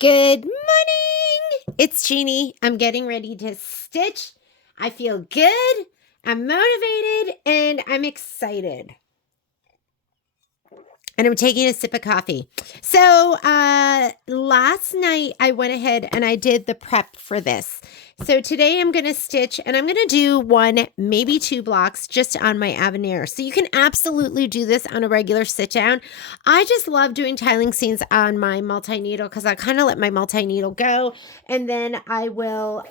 Good morning! It's Jeannie. I'm getting ready to stitch. I feel good, I'm motivated, and I'm excited. And I'm taking a sip of coffee. So last night I went ahead and I did the prep for this. So today I'm going to stitch and I'm going to do one, maybe 2 blocks just on my Aveneer. So you can absolutely do this on a regular sit down. I just love doing tiling seams on my multi-needle because I kind of let my multi-needle go, and then I will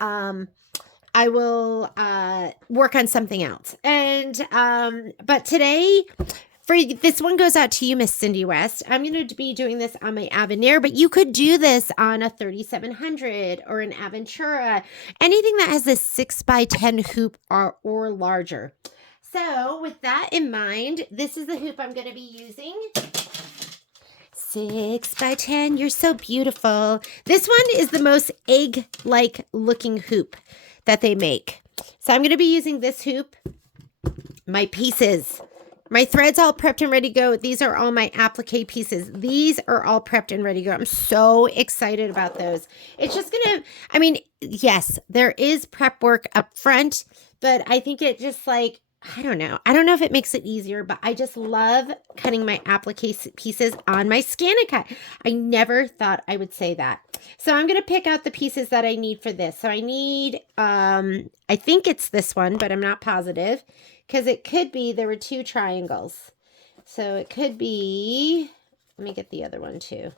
work on something else. And but today, this one goes out to you, Miss Cindy West. I'm going to be doing this on my Aveneer, but you could do this on a 3700 or an Aventura, anything that has a 6x10 hoop or larger. So with that in mind, this is the hoop I'm going to be using. 6x10, you're so beautiful. This one is the most egg-like looking hoop that they make. So I'm going to be using this hoop, my pieces. My thread's all prepped and ready to go. These are all my applique pieces. These are all prepped and ready to go. I'm so excited about those. It's just going to, yes, there is prep work up front, but I think it just like, I don't know if it makes it easier, but I just love cutting my applique pieces on my ScanNCut. I never thought I would say that. So I'm going to pick out the pieces that I need for this. So I need, I think it's this one, but I'm not positive. Because it could be, there were 2 triangles. So it could be, let me get the other one too.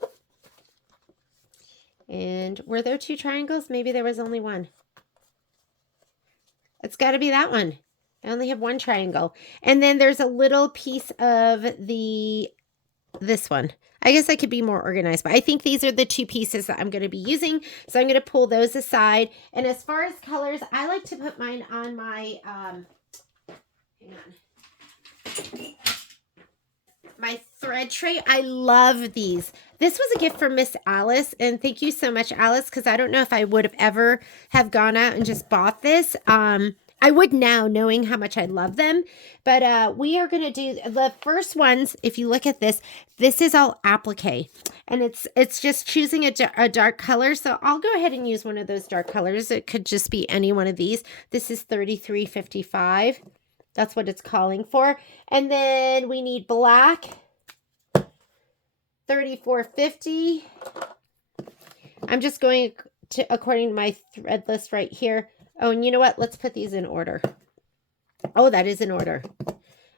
And were there 2 triangles? Maybe there was only one. It's got to be that one. I only have 1 triangle. And then there's a little piece of this one. I guess I could be more organized, but I think these are the 2 pieces that I'm going to be using. So I'm going to pull those aside. And as far as colors, I like to put mine on my, hang on. My thread tray. I love these. This was a gift from Miss Alice, and thank you so much, Alice, because I don't know if I would have ever have gone out and just bought this. I would now, knowing how much I love them, but we are going to do the first ones. If you look at this is all applique, and it's just choosing a dark color. So I'll go ahead and use one of those dark colors. It could just be any one of these. This is 3355. That's what it's calling for. And then we need black, 3450. I'm just going to, according to my thread list right here. Oh, and you know what? Let's put these in order. Oh, that is in order.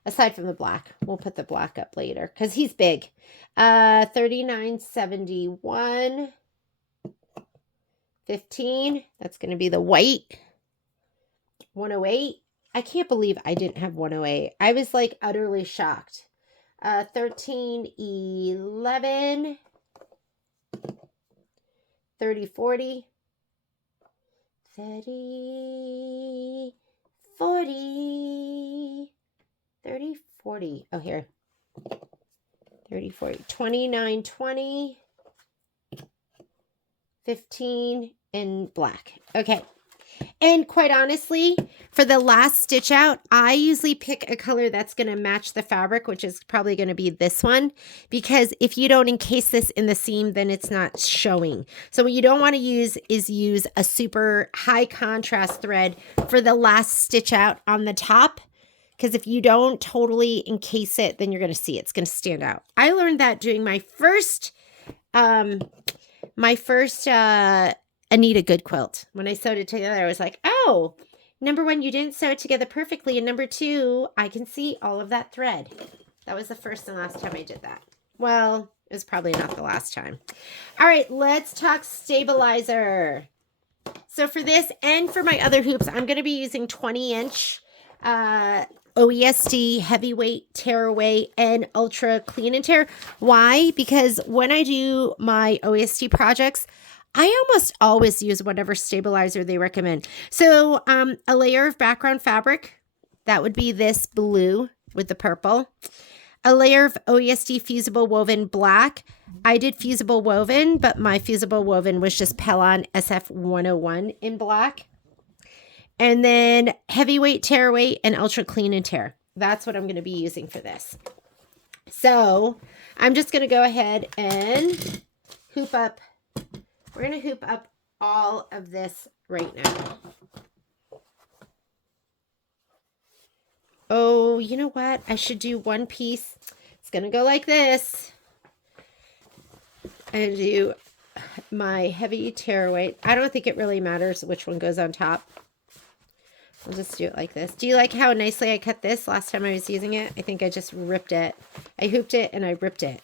Aside from the black. We'll put the black up later because he's big. 3971. 15. That's going to be the white. 108. I can't believe I didn't have 108. I was like utterly shocked. 1311. 3040. 30, 40, 30, 40. Oh, here. 30, 40, 29, 20, 15 in black. Okay. And quite honestly, for the last stitch out, I usually pick a color that's going to match the fabric, which is probably going to be this one, because if you don't encase this in the seam, then it's not showing. So what you don't want to use is use a super high contrast thread for the last stitch out on the top, because if you don't totally encase it, then you're going to see it's going to stand out. I learned that doing my first Anita Good quilt. When I sewed it together, I was like, oh, number 1, you didn't sew it together perfectly. And number 2, I can see all of that thread. That was the first and last time I did that. Well, it was probably not the last time. All right, let's talk stabilizer. So for this and for my other hoops, I'm going to be using 20-inch OESD, heavyweight, tear away, and ultra clean and tear. Why? Because when I do my OESD projects, I almost always use whatever stabilizer they recommend. So a layer of background fabric, that would be this blue with the purple. A layer of OESD fusible woven black. I did fusible woven, but my fusible woven was just Pellon SF 101 in black. And then heavyweight, tear away, and ultra clean and tear. That's what I'm going to be using for this. So I'm just going to go ahead and hoop up We're going to hoop up all of this right now. Oh, you know what? I should do one piece. It's going to go like this. And do my heavy tearaway. I don't think it really matters which one goes on top. I'll just do it like this. Do you like how nicely I cut this last time I was using it? I think I just ripped it. I hooped it and I ripped it.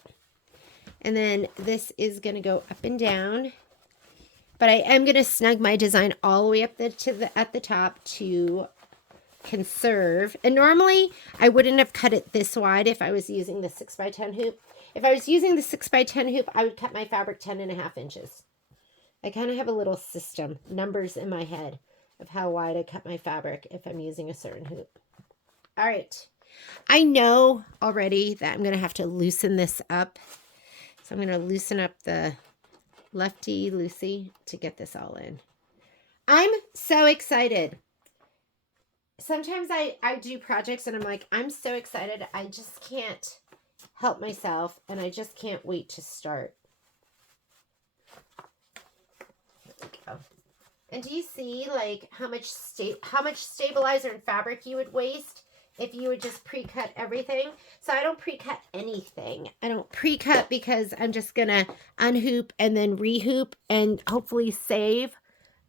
And then this is going to go up and down. But I am going to snug my design all the way up at the top to conserve. And normally I wouldn't have cut it this wide if I was using the 6x10 hoop. If I was using the 6x10 hoop, I would cut my fabric 10.5 inches. I kind of have a little system, numbers in my head of how wide I cut my fabric if I'm using a certain hoop. All right. I know already that I'm going to have to loosen this up. So I'm going to loosen up the lefty-loosey to get this all in. I'm so excited. Sometimes I do projects and I'm like, I'm so excited. I just can't help myself and I just can't wait to start. There we go. And do you see like how much stabilizer and fabric you would waste if you would just pre-cut everything? So I don't pre-cut anything. I don't pre-cut because I'm just gonna unhoop and then rehoop and hopefully save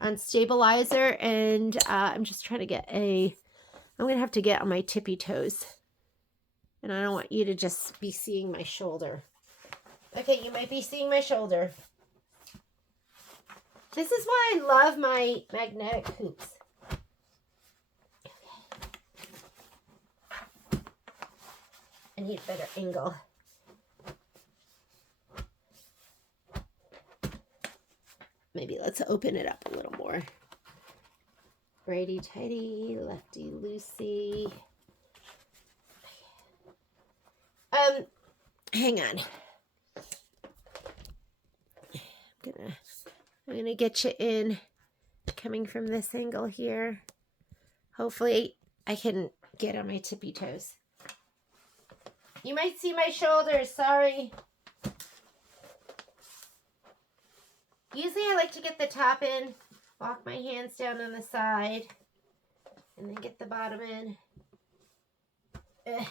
on stabilizer. And I'm just trying to get I'm gonna have to get on my tippy toes. And I don't want you to just be seeing my shoulder. Okay, you might be seeing my shoulder. This is why I love my magnetic hoops. Okay. I need a better angle. Maybe let's open it up a little more. Righty-tighty, lefty-loosey. Hang on. I'm gonna get you in coming from this angle here. Hopefully I can get on my tippy toes. You might see my shoulders, sorry. Usually I like to get the top in, walk my hands down on the side, and then get the bottom in. Ugh.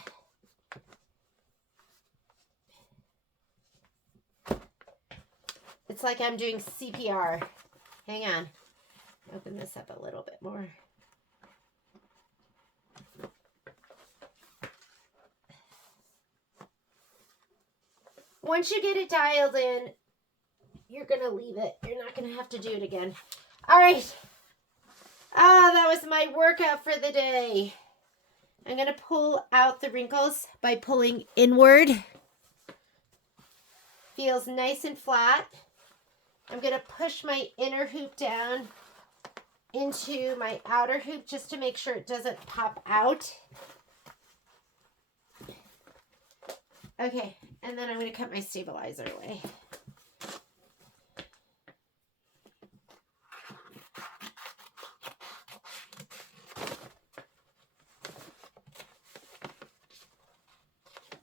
It's like I'm doing CPR. Hang on. Open this up a little bit more. Once you get it dialed in, you're going to leave it. You're not going to have to do it again. All right. That was my workout for the day. I'm going to pull out the wrinkles by pulling inward. Feels nice and flat. I'm going to push my inner hoop down into my outer hoop just to make sure it doesn't pop out. Okay, and then I'm going to cut my stabilizer away.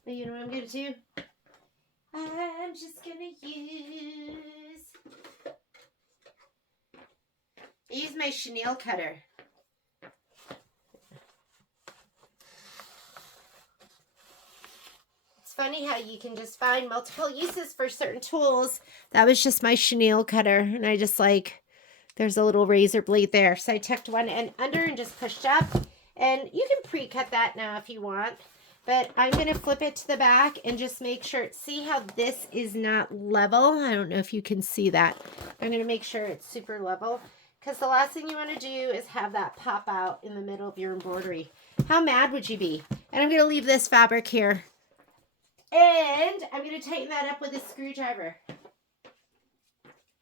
You know what I'm going to do? I'm just going to use my chenille cutter. It's funny how you can just find multiple uses for certain tools. That was just my chenille cutter, and I just there's a little razor blade there. So I tucked one end under and just pushed up, and you can pre-cut that now if you want. But I'm going to flip it to the back and just make sure, see how this is not level? I don't know if you can see that. I'm going to make sure it's super level. Because the last thing you want to do is have that pop out in the middle of your embroidery. How mad would you be? And I'm going to leave this fabric here. And I'm going to tighten that up with a screwdriver.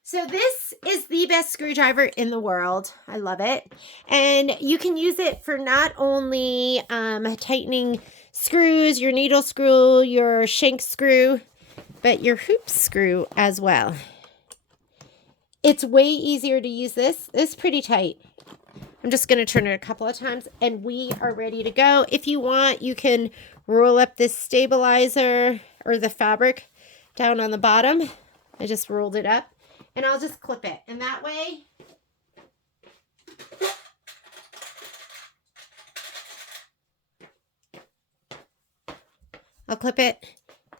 So this is the best screwdriver in the world. I love it. And you can use it for not only tightening screws, your needle screw, your shank screw, but your hoop screw as well. It's way easier to use this. It's pretty tight. I'm just going to turn it a couple of times and we are ready to go. If you want, you can roll up this stabilizer or the fabric down on the bottom. I just rolled it up. and I'll just clip it. And that way, I'll clip it.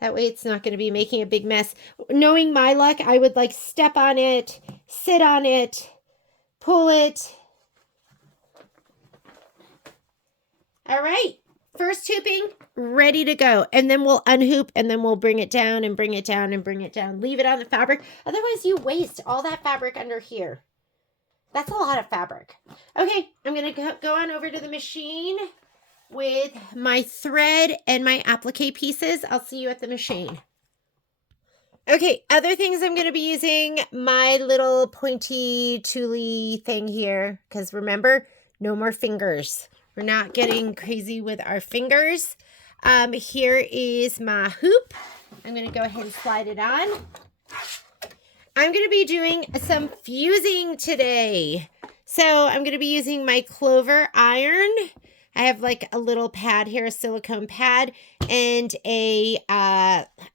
That way it's not going to be making a big mess. Knowing my luck, I would like step on it, sit on it, pull it. All right. First hooping, ready to go. And then we'll unhoop and then we'll bring it down and bring it down and bring it down. Leave it on the fabric. Otherwise you waste all that fabric under here. That's a lot of fabric. Okay, I'm going to go on over to the machine with my thread and my applique pieces. I'll see you at the machine. Okay, other things I'm going to be using my little pointy tulle thing here. Because remember, no more fingers. We're not getting crazy with our fingers. Here is my hoop. I'm going to go ahead and slide it on. I'm going to be doing some fusing today. So I'm going to be using my clover iron. I have like a little pad here, a silicone pad, and I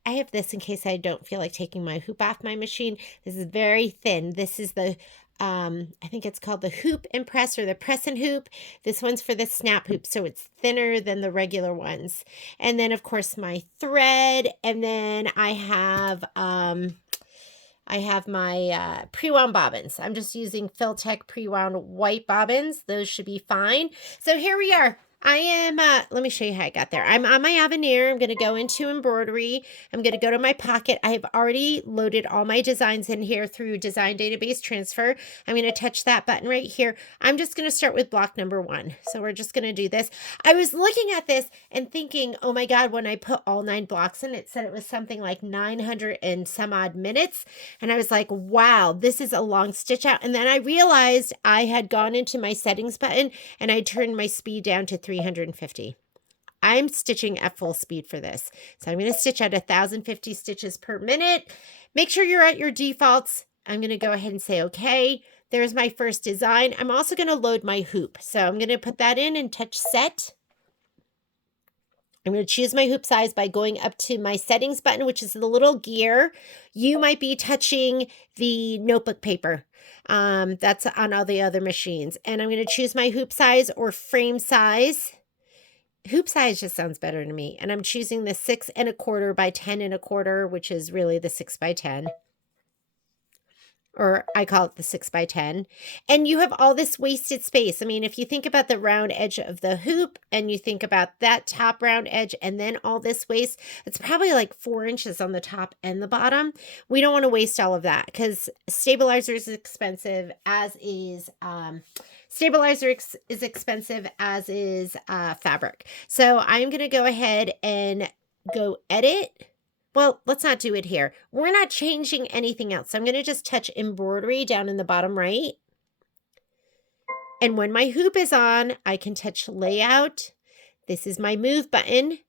have this in case I don't feel like taking my hoop off my machine. This is very thin. This is the I think it's called the hoop and press, or the press and hoop. This one's for the snap hoop, so it's thinner than the regular ones. And then of course my thread, and then I have my pre-wound bobbins. I'm just using Filtech pre-wound white bobbins. Those should be fine. So here we are. I am, let me show you how I got there. I'm on my Aveneer. I'm going to go into embroidery. I'm going to go to my pocket. I have already loaded all my designs in here through Design Database Transfer. I'm going to touch that button right here. I'm just going to start with block number 1. So we're just going to do this. I was looking at this and thinking, oh my God, when I put all 9 blocks in, it said it was something like 900 and some odd minutes. And I was like, wow, this is a long stitch out. And then I realized I had gone into my settings button and I turned my speed down to 350. I'm stitching at full speed for this. So I'm going to stitch at 1,050 stitches per minute. Make sure you're at your defaults. I'm going to go ahead and say, okay, there's my first design. I'm also going to load my hoop. So I'm going to put that in and touch set. I'm going to choose my hoop size by going up to my settings button, which is the little gear. You might be touching the notebook paper. That's on all the other machines. And I'm going to choose my hoop size or frame size. Hoop size just sounds better to me. And I'm choosing the 6 1/4 by 10 1/4, which is really the 6 by 10. Or I call it the 6 by 10. And you have all this wasted space. I mean, if you think about the round edge of the hoop and you think about that top round edge and then all this waste, it's probably like 4 inches on the top and the bottom. We don't want to waste all of that because stabilizer is expensive, as is fabric. So I'm going to go ahead and go edit. Well, let's not do it here. We're not changing anything else. So I'm going to just touch embroidery down in the bottom right. And when my hoop is on, I can touch layout. This is my move button.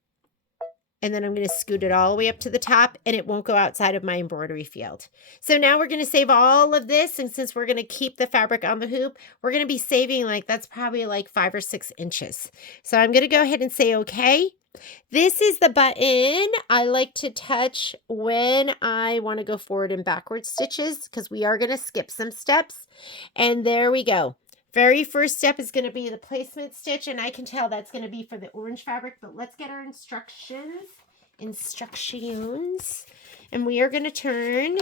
And then I'm going to scoot it all the way up to the top and it won't go outside of my embroidery field. So now we're going to save all of this. And since we're going to keep the fabric on the hoop, we're going to be saving that's probably like 5 or 6 inches. So I'm going to go ahead and say, okay. This is the button I like to touch when I want to go forward and backward stitches because we are going to skip some steps. And there we go. Very first step is going to be the placement stitch, and I can tell that's going to be for the orange fabric, but let's get our instructions. And we are going to turn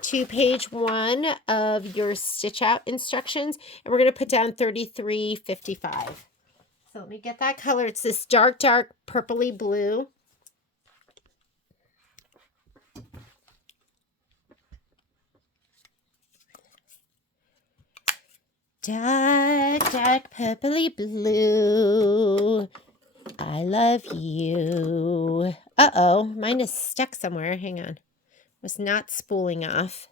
to page 1 of your stitch out instructions, and we're going to put down 3355. So let me get that color. It's this dark, dark purpley blue. Dark, dark purpley blue. I love you. Uh-oh, mine is stuck somewhere. Hang on. Was not spooling off.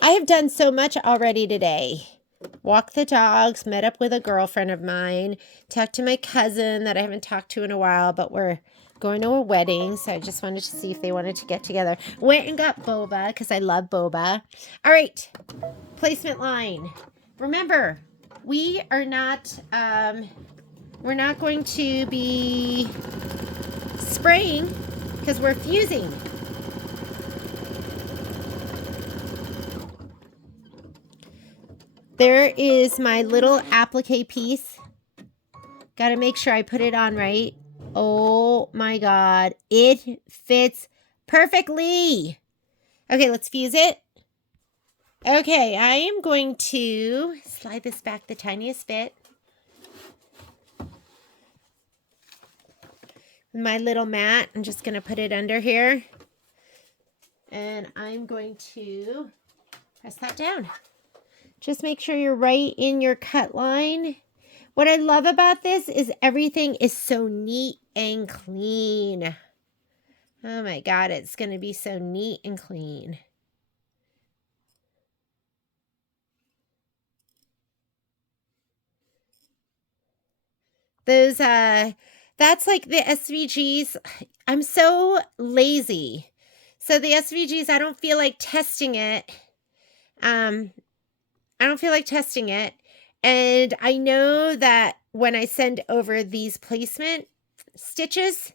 I have done so much already today. Walked the dogs, met up with a girlfriend of mine, talked to my cousin that I haven't talked to in a while, but we're going to a wedding, so I just wanted to see if they wanted to get together. Went and got boba, because I love boba. All right, placement line. Remember, we're not going to be spraying, because we're fusing. There is my little applique piece. Got to make sure I put it on right. Oh my God. It fits perfectly. Okay, let's fuse it. Okay, I am going to slide this back the tiniest bit. My little mat, I'm just going to put it under here. And I'm going to press that down. Just make sure you're right in your cut line. What I love about this is everything is so neat and clean. Oh my God, it's going to be so neat and clean. Those, that's like the SVGs. I'm so lazy. So the SVGs, I don't feel like testing it. I don't feel like testing it. And I know that when I send over these placement stitches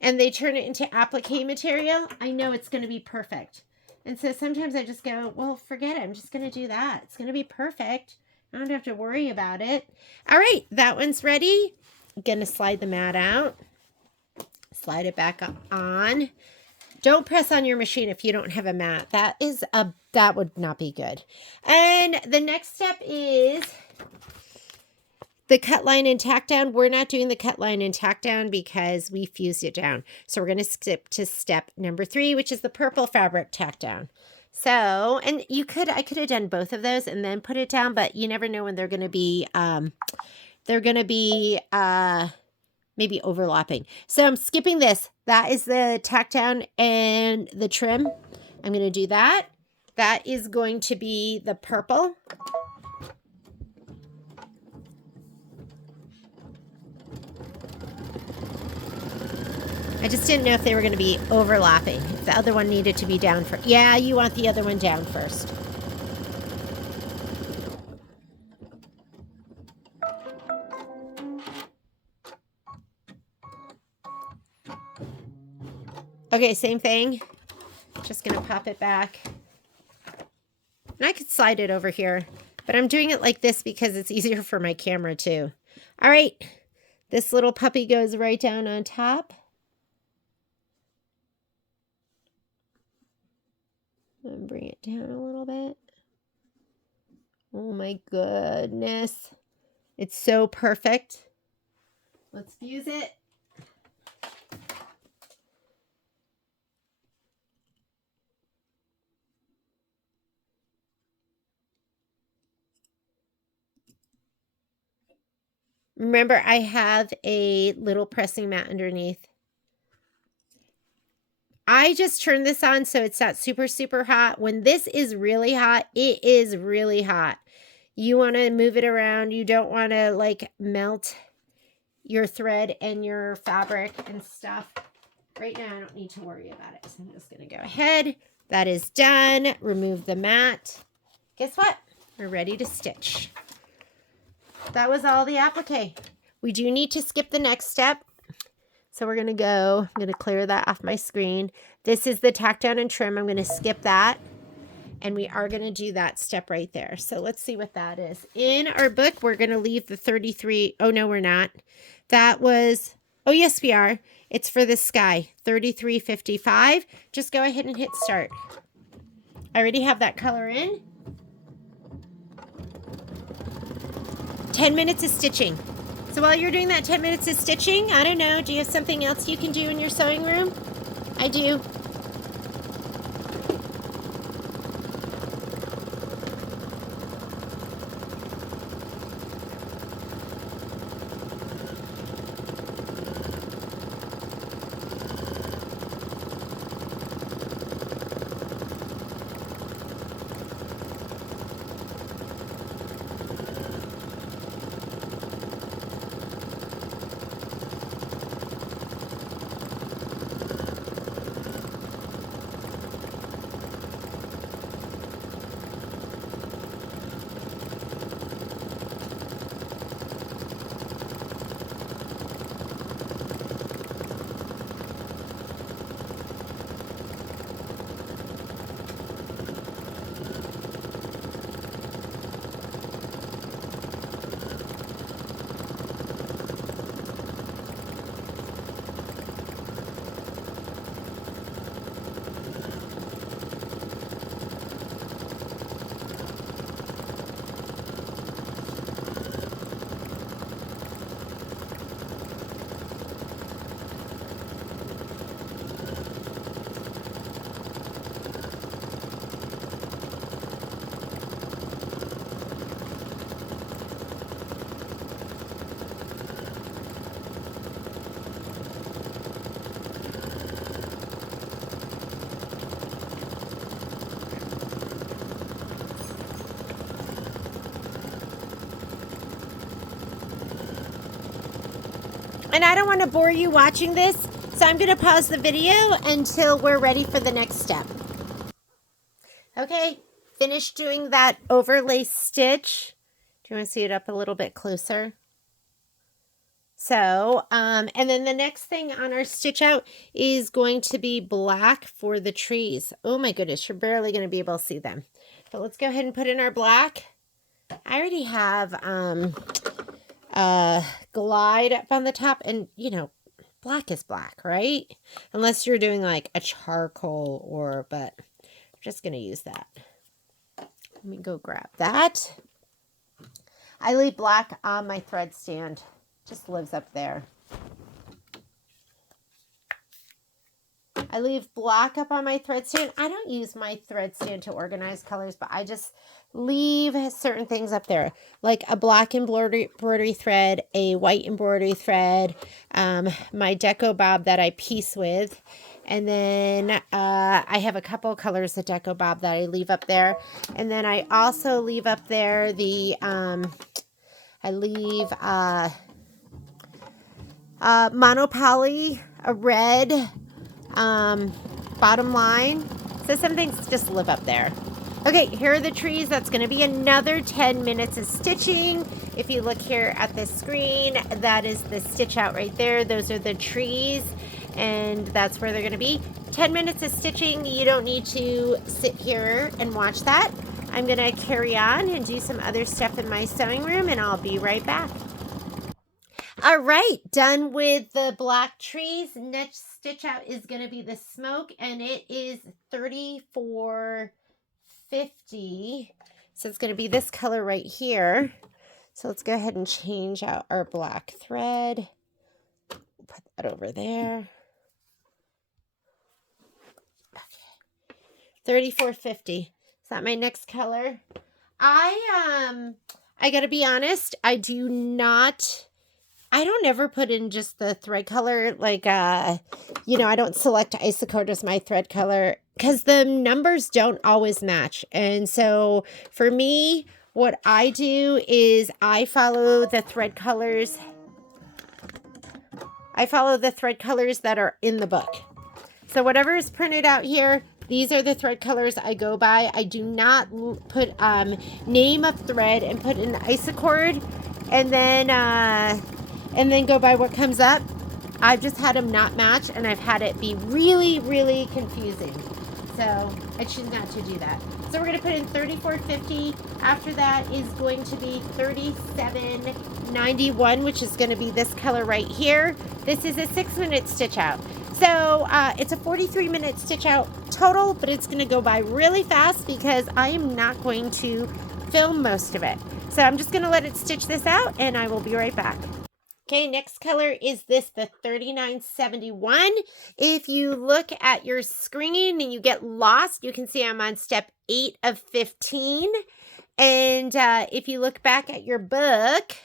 and they turn it into applique material, I know it's going to be perfect. And so sometimes I just go, well, forget it. I'm just going to do that. It's going to be perfect. I don't have to worry about it. All right, that one's ready. I'm going to slide the mat out. Slide it back on. Don't press on your machine if you don't have a mat. That would not be good. And the next step is the cut line and tack down. We're not doing the cut line and tack down because we fused it down. So we're going to skip to step number 3, which is the purple fabric tack down. So, and I could have done both of those and then put it down, but you never know when they're going to be, maybe overlapping. So I'm skipping this. That is the tack down and the trim. I'm going to do that. That is going to be the purple. I just didn't know if they were going to be overlapping. If the other one needed to be down first. Yeah, you want the other one down first. Okay, same thing. Just going to pop it back. And I could slide it over here, but I'm doing it like this because it's easier for my camera too. All right, this little puppy goes right down on top. And bring it down a little bit. Oh my goodness. It's so perfect. Let's fuse it. Remember, I have a little pressing mat underneath. I just turned this on so it's not super, super hot. When this is really hot, it is really hot. You want to move it around. You don't want to like melt your thread and your fabric and stuff. Right now, I don't need to worry about it. So I'm just going to go ahead. That is done. Remove the mat. Guess what? We're ready to stitch. That was all the applique. We do need to skip the next step. So we're going to go, I'm going to clear that off my screen. This is the tack down and trim. I'm going to skip that. And we are going to do that step right there. So let's see what that is. In our book, we're going to leave the 33. Oh, no, we're not. That was, oh, yes, we are. It's for the sky, 33.55. Just go ahead and hit start. I already have that color in. 10 minutes of stitching. So while you're doing that 10 minutes of stitching, I don't know, do you have something else you can do in your sewing room? I do. And I don't want to bore you watching this, so I'm going to pause the video until we're ready for the next step. Okay, finished doing that overlay stitch. Do you want to see it up a little bit closer? So, and then the next thing on our stitch out is going to be black for the trees. Oh my goodness, you're barely going to be able to see them. But let's go ahead and put in our black. I already have glide up on the top, and you know, black is black, right? Unless you're doing like a charcoal but I'm just going to use that. Let me go grab that. I leave black on my thread stand. Just lives up there. I leave black up on my thread stand. I don't use my thread stand to organize colors, but I just leave certain things up there, like a black embroidery thread, a white embroidery thread, my deco bob that I piece with, and then I have a couple colors of deco bob that I leave up there, and then I also leave up there the I leave monopoly, a red bottom line. So some things just live up there. Okay, here are the trees. That's going to be another 10 minutes of stitching. If you look here at the screen, that is the stitch out right there. Those are the trees, and that's where they're going to be. 10 minutes of stitching. You don't need to sit here and watch that. I'm going to carry on and do some other stuff in my sewing room, and I'll be right back. All right, done with the black trees. Next stitch out is going to be the smoke, and it is 3450. So it's going to be this color right here. So let's go ahead and change out our black thread. Put that over there. Okay. 3450. Is that my next color? I got to be honest, I don't ever put in just the thread color, like, you know, I don't select Isocode as my thread color because the numbers don't always match. And so for me, what I do is I follow the thread colors. I follow the thread colors that are in the book. So whatever is printed out here, these are the thread colors I go by. I do not put name of thread and put in Isocord and then go by what comes up. I've just had them not match, and I've had it be really, really confusing. So I choose not to do that. So we're going to put in 3450. After that is going to be 3791, which is going to be this color right here. This is a 6-minute stitch out. So it's a 43-minute stitch out total, but it's going to go by really fast because I am not going to film most of it. So I'm just going to let it stitch this out, and I will be right back. Okay, next color is this, the 3971. If you look at your screen and you get lost, you can see I'm on step 8 of 15. And if you look back at your book,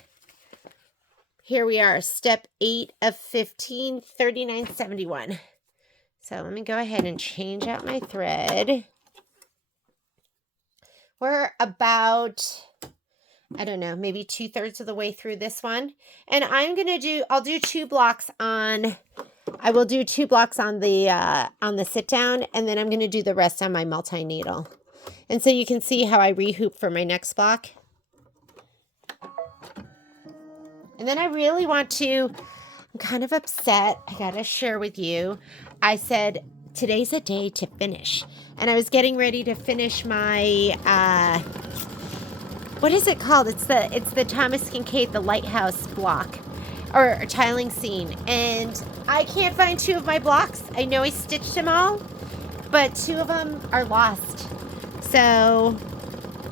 here we are, step 8 of 15, 3971. So let me go ahead and change out my thread. We're about, I don't know, maybe 2/3 of the way through this one. And I'll do 2 blocks on, I will do 2 blocks on the sit down, and then I'm going to do the rest on my multi-needle. And so you can see how I rehoop for my next block. And then I really want to, I'm kind of upset. I got to share with you. I said, today's a day to finish. And I was getting ready to finish my, what is it called? It's the Thomas Kincaid, the lighthouse block or tiling scene. And I can't find 2 of my blocks. I know I stitched them all, but 2 of them are lost. So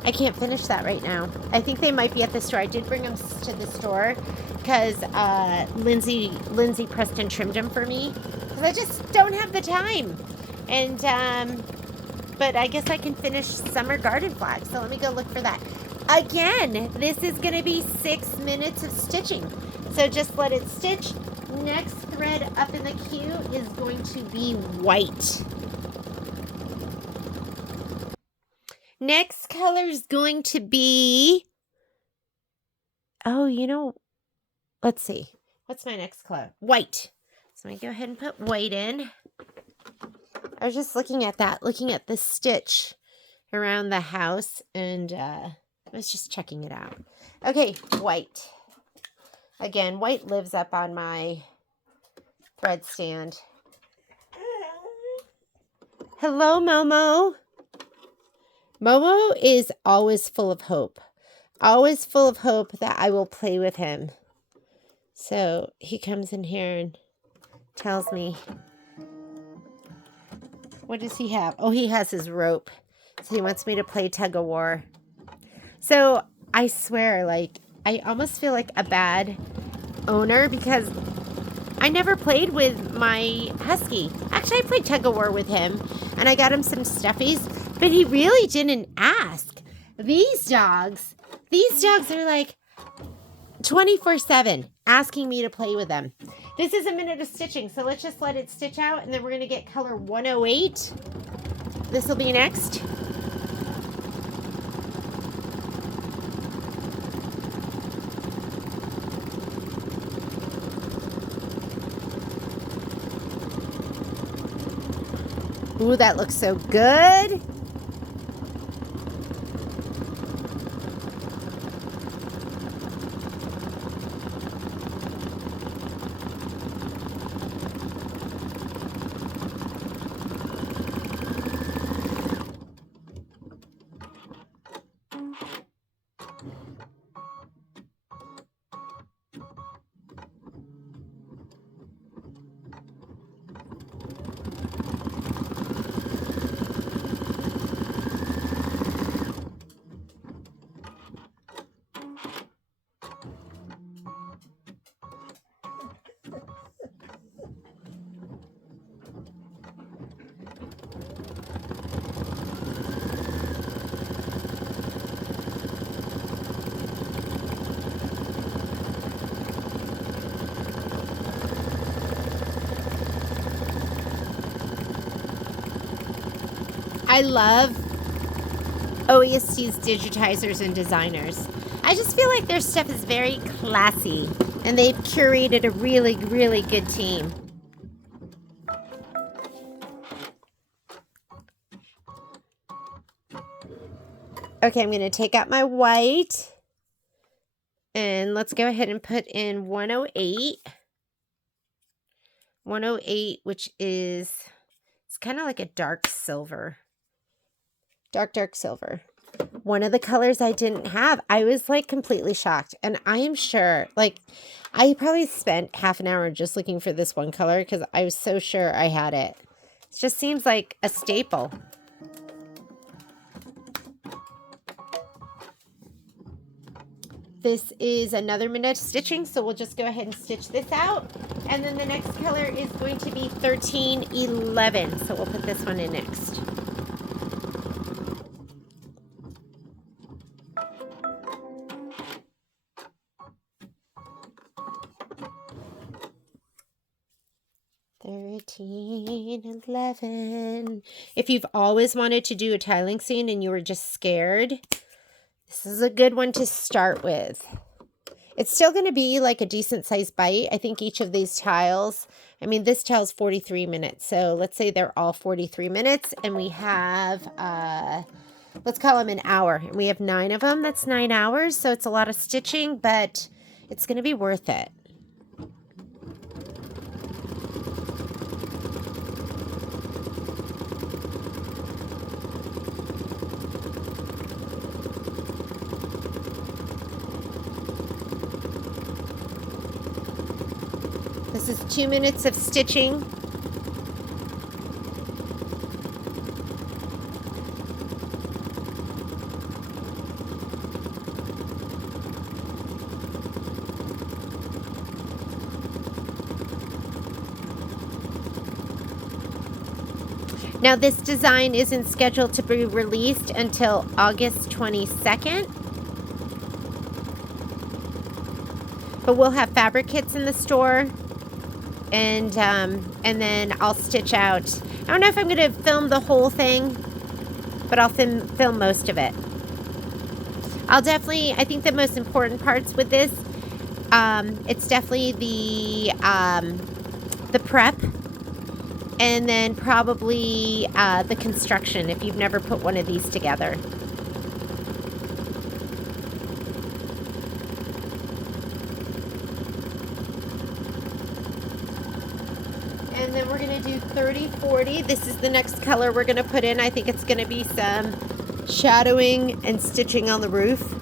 I can't finish that right now. I think they might be at the store. I did bring them to the store because Lindsay Preston trimmed them for me because I just don't have the time. And but I guess I can finish summer garden flags. So let me go look for that. Again, this is going to be 6 minutes of stitching. So just let it stitch. Next thread up in the queue is going to be white. Next color is going to be, oh, you know, let's see. What's my next color? White. So I'm going to go ahead and put white in. I was just looking at that, looking at the stitch around the house, and I was just checking it out. Okay, white. Again, white lives up on my thread stand. Hello, Momo. Momo is always full of hope. Always full of hope that I will play with him. So he comes in here and tells me. What does he have? Oh, he has his rope. So he wants me to play tug of war. So I swear, like, I almost feel like a bad owner because I never played with my husky. Actually, I played tug of war with him and I got him some stuffies, but he really didn't ask. These dogs are like 24/7 asking me to play with them. This is a minute of stitching, so let's just let it stitch out, and then we're going to get color 108. This will be next. Ooh, that looks so good. I love OESD's digitizers and designers. I just feel like their stuff is very classy, and they've curated a really, really good team. Okay, I'm going to take out my white, and let's go ahead and put in 108. 108, which is, it's kind of like a dark silver. Dark silver. One of the colors I didn't have. I was like completely shocked. And I am sure, like, I probably spent half an hour just looking for this one color because I was so sure I had it. It just seems like a staple. This is another minute of stitching, so we'll just go ahead and stitch this out. And then the next color is going to be 1311. So we'll put this one in next. If you've always wanted to do a tiling scene and you were just scared, this is a good one to start with. It's still going to be like a decent sized bite. I think each of these tiles, I mean, this tile's 43 minutes. So let's say they're all 43 minutes and we have, let's call them an hour. And we have 9 of them. That's 9 hours. So it's a lot of stitching, but it's going to be worth it. This is 2 minutes of stitching. Now this design isn't scheduled to be released until August 22nd. But we'll have fabric kits in the store. And then I'll stitch out. I don't know if I'm going to film the whole thing, but I'll film most of it. I'll definitely, I think the most important parts with this, it's definitely the prep, and then probably the construction if you've never put one of these together. And then we're going to do 30, 40. This is the next color we're going to put in. I think it's going to be some shadowing and stitching on the roof.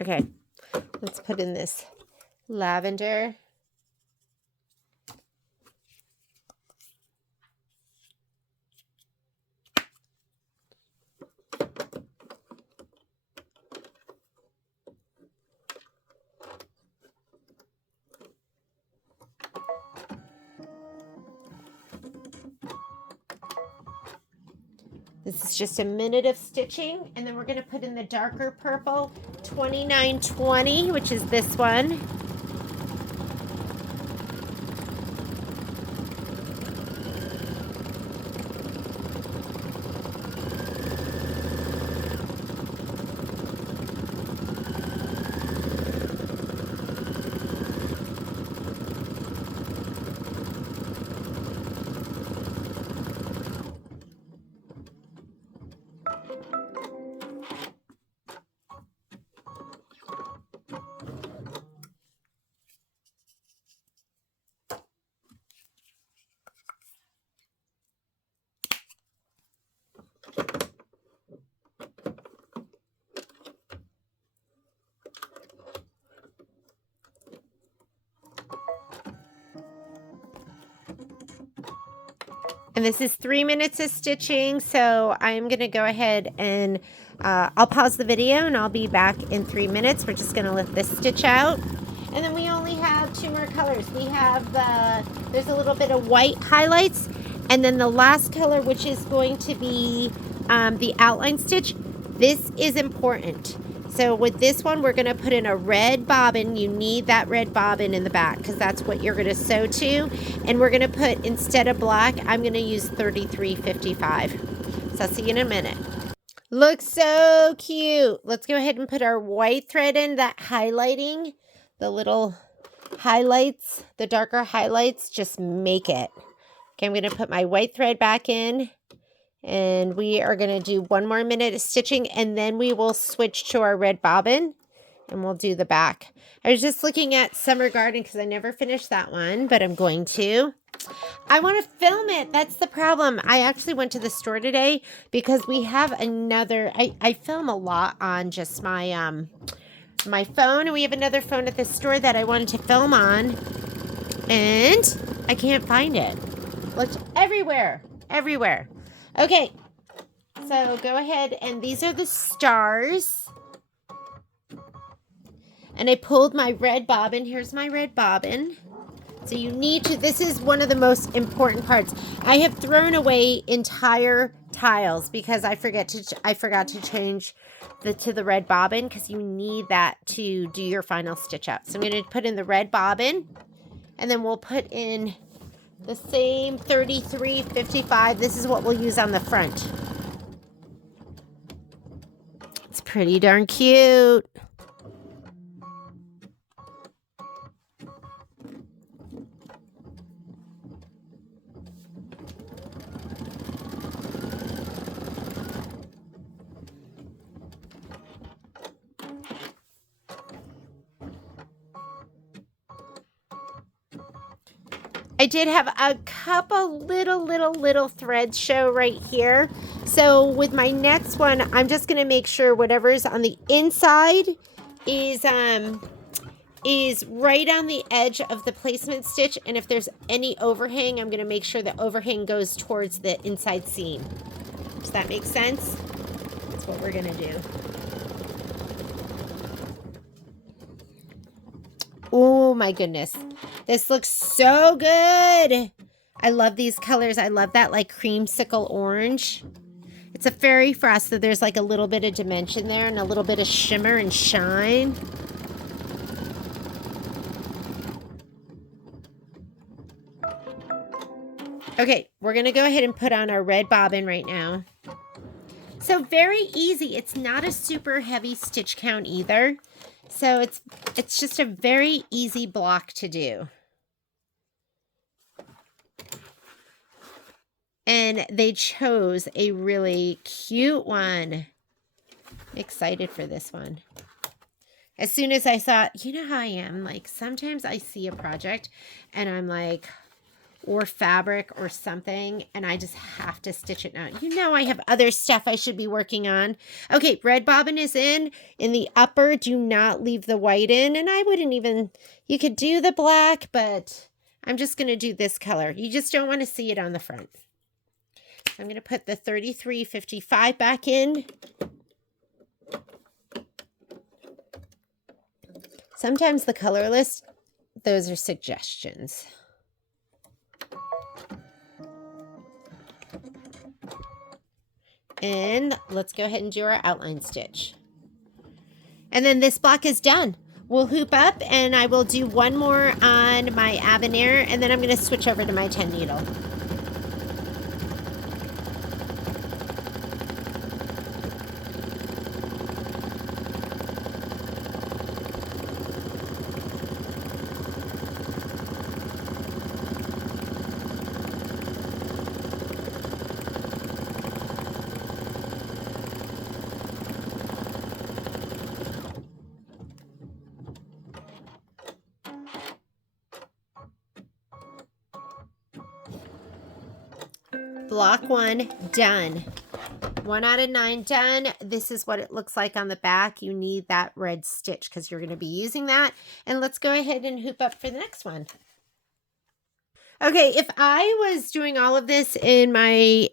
Okay, let's put in this lavender. This is just a minute of stitching, and then we're going to put in the darker purple 2920, which is this one. And this is 3 minutes of stitching, so I'm going to go ahead and I'll pause the video and I'll be back in 3 minutes. We're just going to let this stitch out. And then we only have 2 more colors. We have there's a little bit of white highlights, and then the last color, which is going to be the outline stitch. This is important. So with this one, we're going to put in a red bobbin. You need that red bobbin in the back because that's what you're going to sew to. And we're going to put, instead of black, I'm going to use 3355. So I'll see you in a minute. Looks so cute. Let's go ahead and put our white thread in, that highlighting, the little highlights, the darker highlights, just make it. Okay, I'm going to put my white thread back in. And we are going to do 1 more minute of stitching, and then we will switch to our red bobbin and we'll do the back. I was just looking at Summer Garden because I never finished that one, but I'm going to. I want to film it. That's the problem. I actually went to the store today because we have another, I film a lot on just my, my phone, and we have another phone at the store that I wanted to film on, and I can't find it. Looked everywhere, everywhere. Okay, so go ahead, and these are the stars. And I pulled my red bobbin. Here's my red bobbin. So you need to, this is one of the most important parts. I have thrown away entire tiles because I forgot to change to the red bobbin, because you need that to do your final stitch out. So I'm going to put in the red bobbin, and then we'll put in the same 3355. This is what we'll use on the front. It's pretty darn cute. I did have a couple little threads show right here. So with my next one, I'm just going to make sure whatever's on the inside is right on the edge of the placement stitch. And if there's any overhang, I'm going to make sure the overhang goes towards the inside seam. Does that make sense? That's what we're going to do. Oh my goodness. This looks so good. I love these colors. I love that like creamsicle orange. It's a fairy frost, so there's like a little bit of dimension there and a little bit of shimmer and shine. Okay, we're going to go ahead and put on our red bobbin right now. So very easy. It's not a super heavy stitch count either. So it's just a very easy block to do. And they chose a really cute one. I'm excited for this one. As soon as I saw, you know how I am, like sometimes I see a project and I'm like, or fabric or something, and I just have to stitch it now. You know I have other stuff I should be working on. Okay, red bobbin is in the upper. Do not leave the white in, and I wouldn't even, you could do the black, but I'm just going to do this color. You just don't want to see it on the front. I'm going to put the 3355 back in. Sometimes the color list, those are suggestions. And let's go ahead and do our outline stitch. And then this block is done. We'll hoop up and I will do one more on my Aveneer, and then I'm going to switch over to my 10 needle. Block 1 done. 1 out of 9 done. This is what it looks like on the back. You need that red stitch because you're going to be using that. And let's go ahead and hoop up for the next one. Okay, if I was doing all of this in my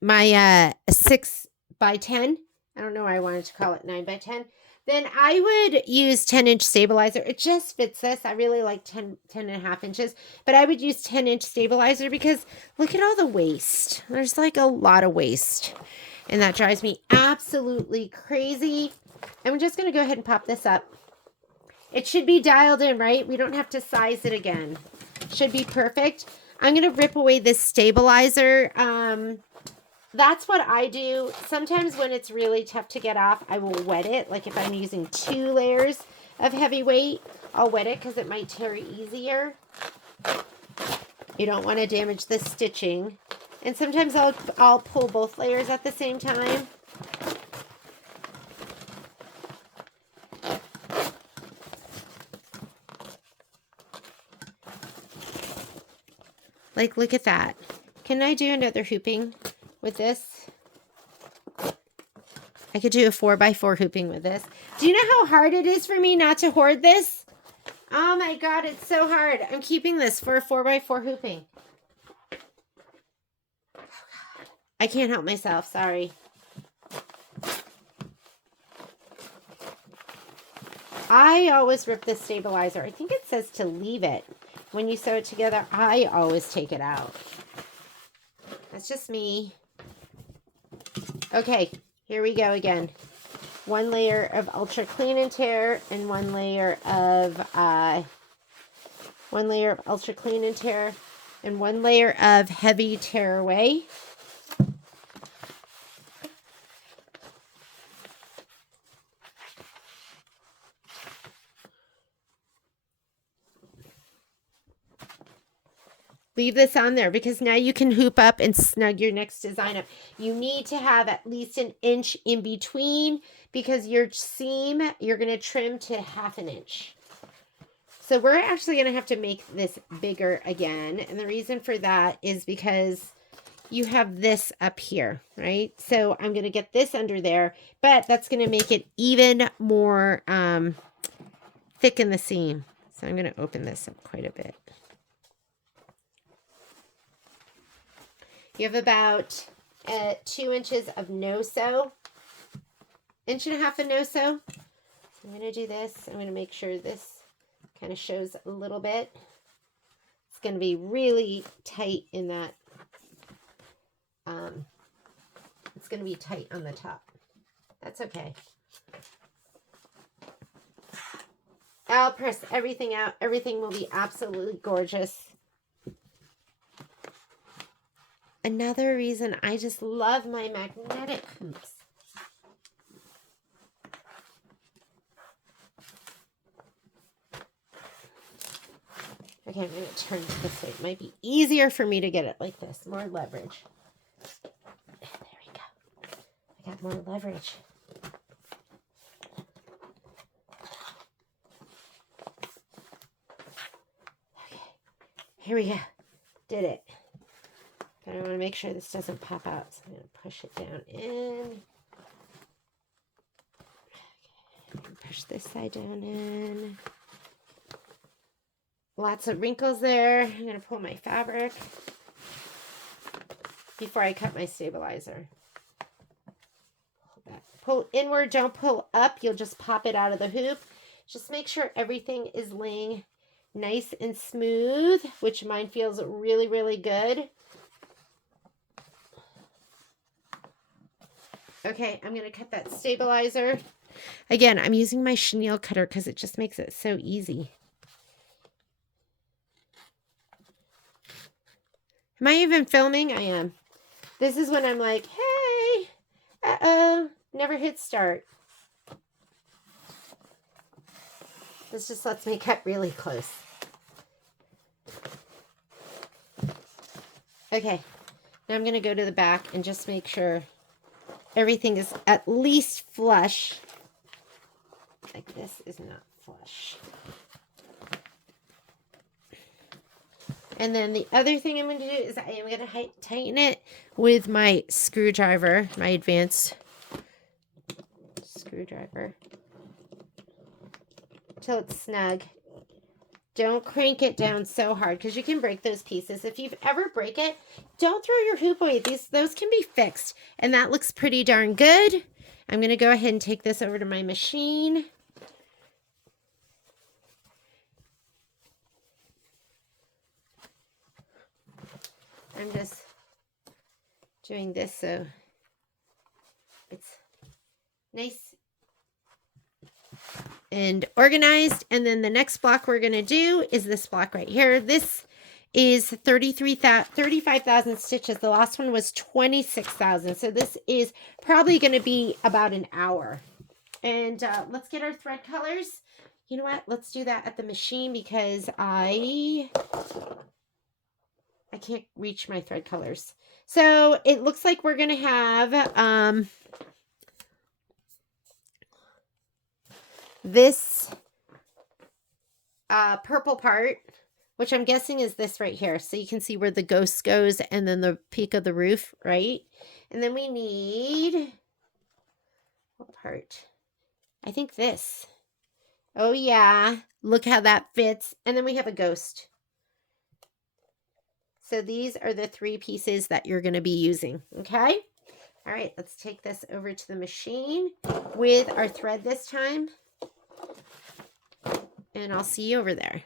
my 6 by 10, I don't know why I wanted to call it 9 by 10, then I would use 10-inch stabilizer. It just fits this. I really like 10 and a half inches, but I would use 10-inch stabilizer because look at all the waste. There's like a lot of waste, and that drives me absolutely crazy. I'm just going to go ahead and pop this up. It should be dialed in, right? We don't have to size it again. Should be perfect. I'm going to rip away this stabilizer. That's what I do. Sometimes when it's really tough to get off, I will wet it. Like if I'm using 2 layers of heavy weight, I'll wet it because it might tear easier. You don't want to damage the stitching. And sometimes I'll pull both layers at the same time. Like, look at that. Can I do another hooping with this? I could do a 4x4 hooping with this. Do you know how hard it is for me not to hoard this? Oh my God, it's so hard. I'm keeping this for a 4x4 hooping. I can't help myself, sorry. I always rip the stabilizer. I think it says to leave it. When you sew it together, I always take it out. That's just me. Okay, here we go again. 1 layer of ultra clean and tear, and 1 layer of ultra clean and tear, and 1 layer of heavy tear away. Leave this on there because now you can hoop up and snug your next design up. You need to have at least 1 inch in between because your seam, you're going to trim to 1/2 inch. So we're actually going to have to make this bigger again. And the reason for that is because you have this up here, right? So I'm going to get this under there, but that's going to make it even more thick in the seam. So I'm going to open this up quite a bit. You have about 2 inches of no-sew, 1.5 inches of no-sew. So I'm going to do this. I'm going to make sure this kind of shows a little bit. It's going to be really tight in that. It's going to be tight on the top. That's okay. I'll press everything out. Everything will be absolutely gorgeous. Another reason I just love my magnetic hoops. Okay, I'm going to turn it this way. It might be easier for me to get it like this. More leverage. There we go. I got more leverage. Okay, here we go. Did it. But I want to make sure this doesn't pop out, so I'm going to push it down in. Okay, push this side down in. Lots of wrinkles there. I'm going to pull my fabric before I cut my stabilizer. Pull inward, don't pull up. You'll just pop it out of the hoop. Just make sure everything is laying nice and smooth, which mine feels really, really good. Okay, I'm going to cut that stabilizer. Again, I'm using my chenille cutter because it just makes it so easy. Am I even filming? I am. This is when I'm like, hey, uh-oh, never hit start. This just lets me cut really close. Okay, now I'm going to go to the back and just make sure everything is at least flush. Like this is not flush. And then the other thing I'm going to do is I am going to tighten it with my screwdriver, my advanced screwdriver, till it's snug. Don't crank it down so hard because you can break those pieces. If you've ever break it, don't throw your hoop away. Those can be fixed, and that looks pretty darn good. I'm going to go ahead and take this over to my machine. I'm just doing this so it's nice and organized. And then the next block we're going to do is this block right here. This is 35,000 stitches. The last one was 26,000. So this is probably going to be about an hour. And let's get our thread colors. You know what? Let's do that at the machine because I can't reach my thread colors. So it looks like we're going to have this purple part, which I'm guessing is this right here. So you can see where the ghost goes and then the peak of the roof, right? And then we need, what part? I think this. Oh yeah, look how that fits. And then we have a ghost. So these are the 3 pieces that you're going to be using, okay? All right, let's take this over to the machine with our thread this time. And I'll see you over there.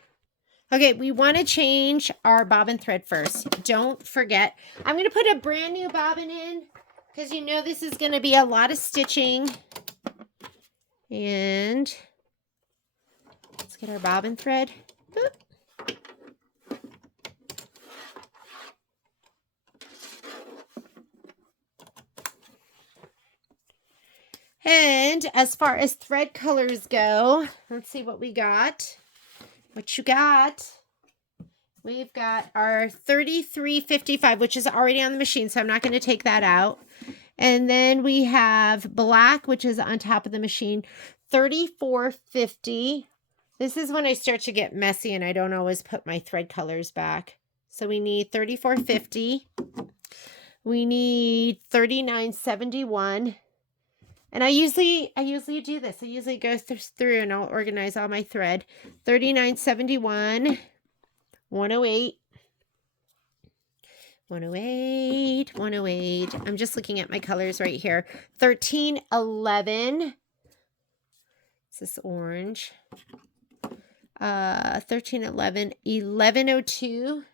Okay, we want to change our bobbin thread first. Don't forget, I'm going to put a brand new bobbin in because you know this is going to be a lot of stitching. And let's get our bobbin thread. Boop. And as far as thread colors go, let's see what we got. What you got? We've got our 3355, which is already on the machine, so I'm not going to take that out. And then we have black, which is on top of the machine, 3450. This is when I start to get messy and I don't always put my thread colors back. So we need 34.50. We need 39.71. And I usually do this. I usually go through and I'll organize all my thread. 39.71, 108, 108, 108. I'm just looking at my colors right here. 13.11. It's this orange. 13.11, 11.02.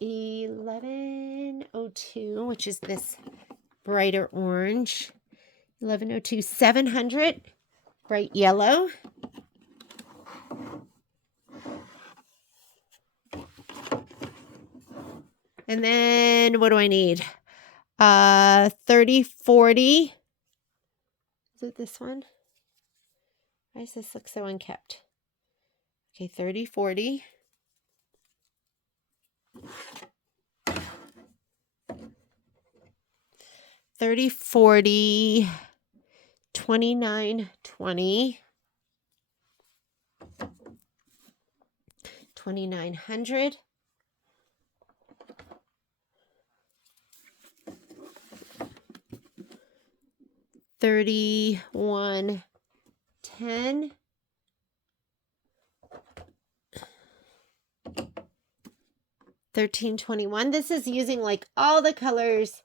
11.02, which is this brighter orange. 11.02, 700, bright yellow. And then what do I need? 30.40. Is it this one? Why does this look so unkept? Okay, 30.40. 30.40. 29.20. 2,900. 31.10. 13.21. This is using like all the colors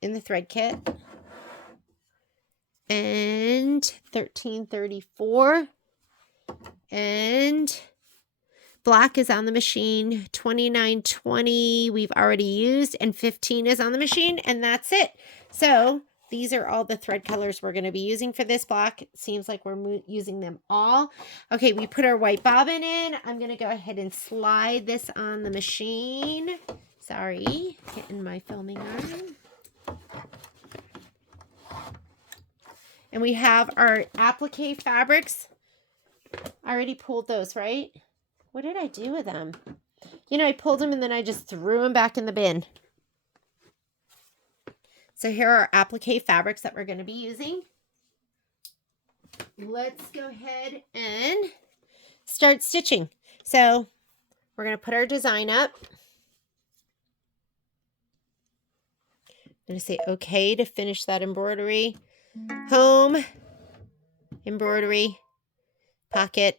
in the thread kit. And 13.34. And black is on the machine. 29.20 we've already used, and 15 is on the machine, and that's it. So these are all the thread colors we're going to be using for this block. It seems like we're using them all. Okay, we put our white bobbin in. I'm going to go ahead and slide this on the machine. Sorry, getting my filming on. And we have our applique fabrics. I already pulled those, right? What did I do with them? You know, I pulled them and then I just threw them back in the bin. So here are applique fabrics that we're going to be using. Let's go ahead and start stitching. So we're going to put our design up. I'm going to say okay to finish that embroidery. Home, embroidery, pocket,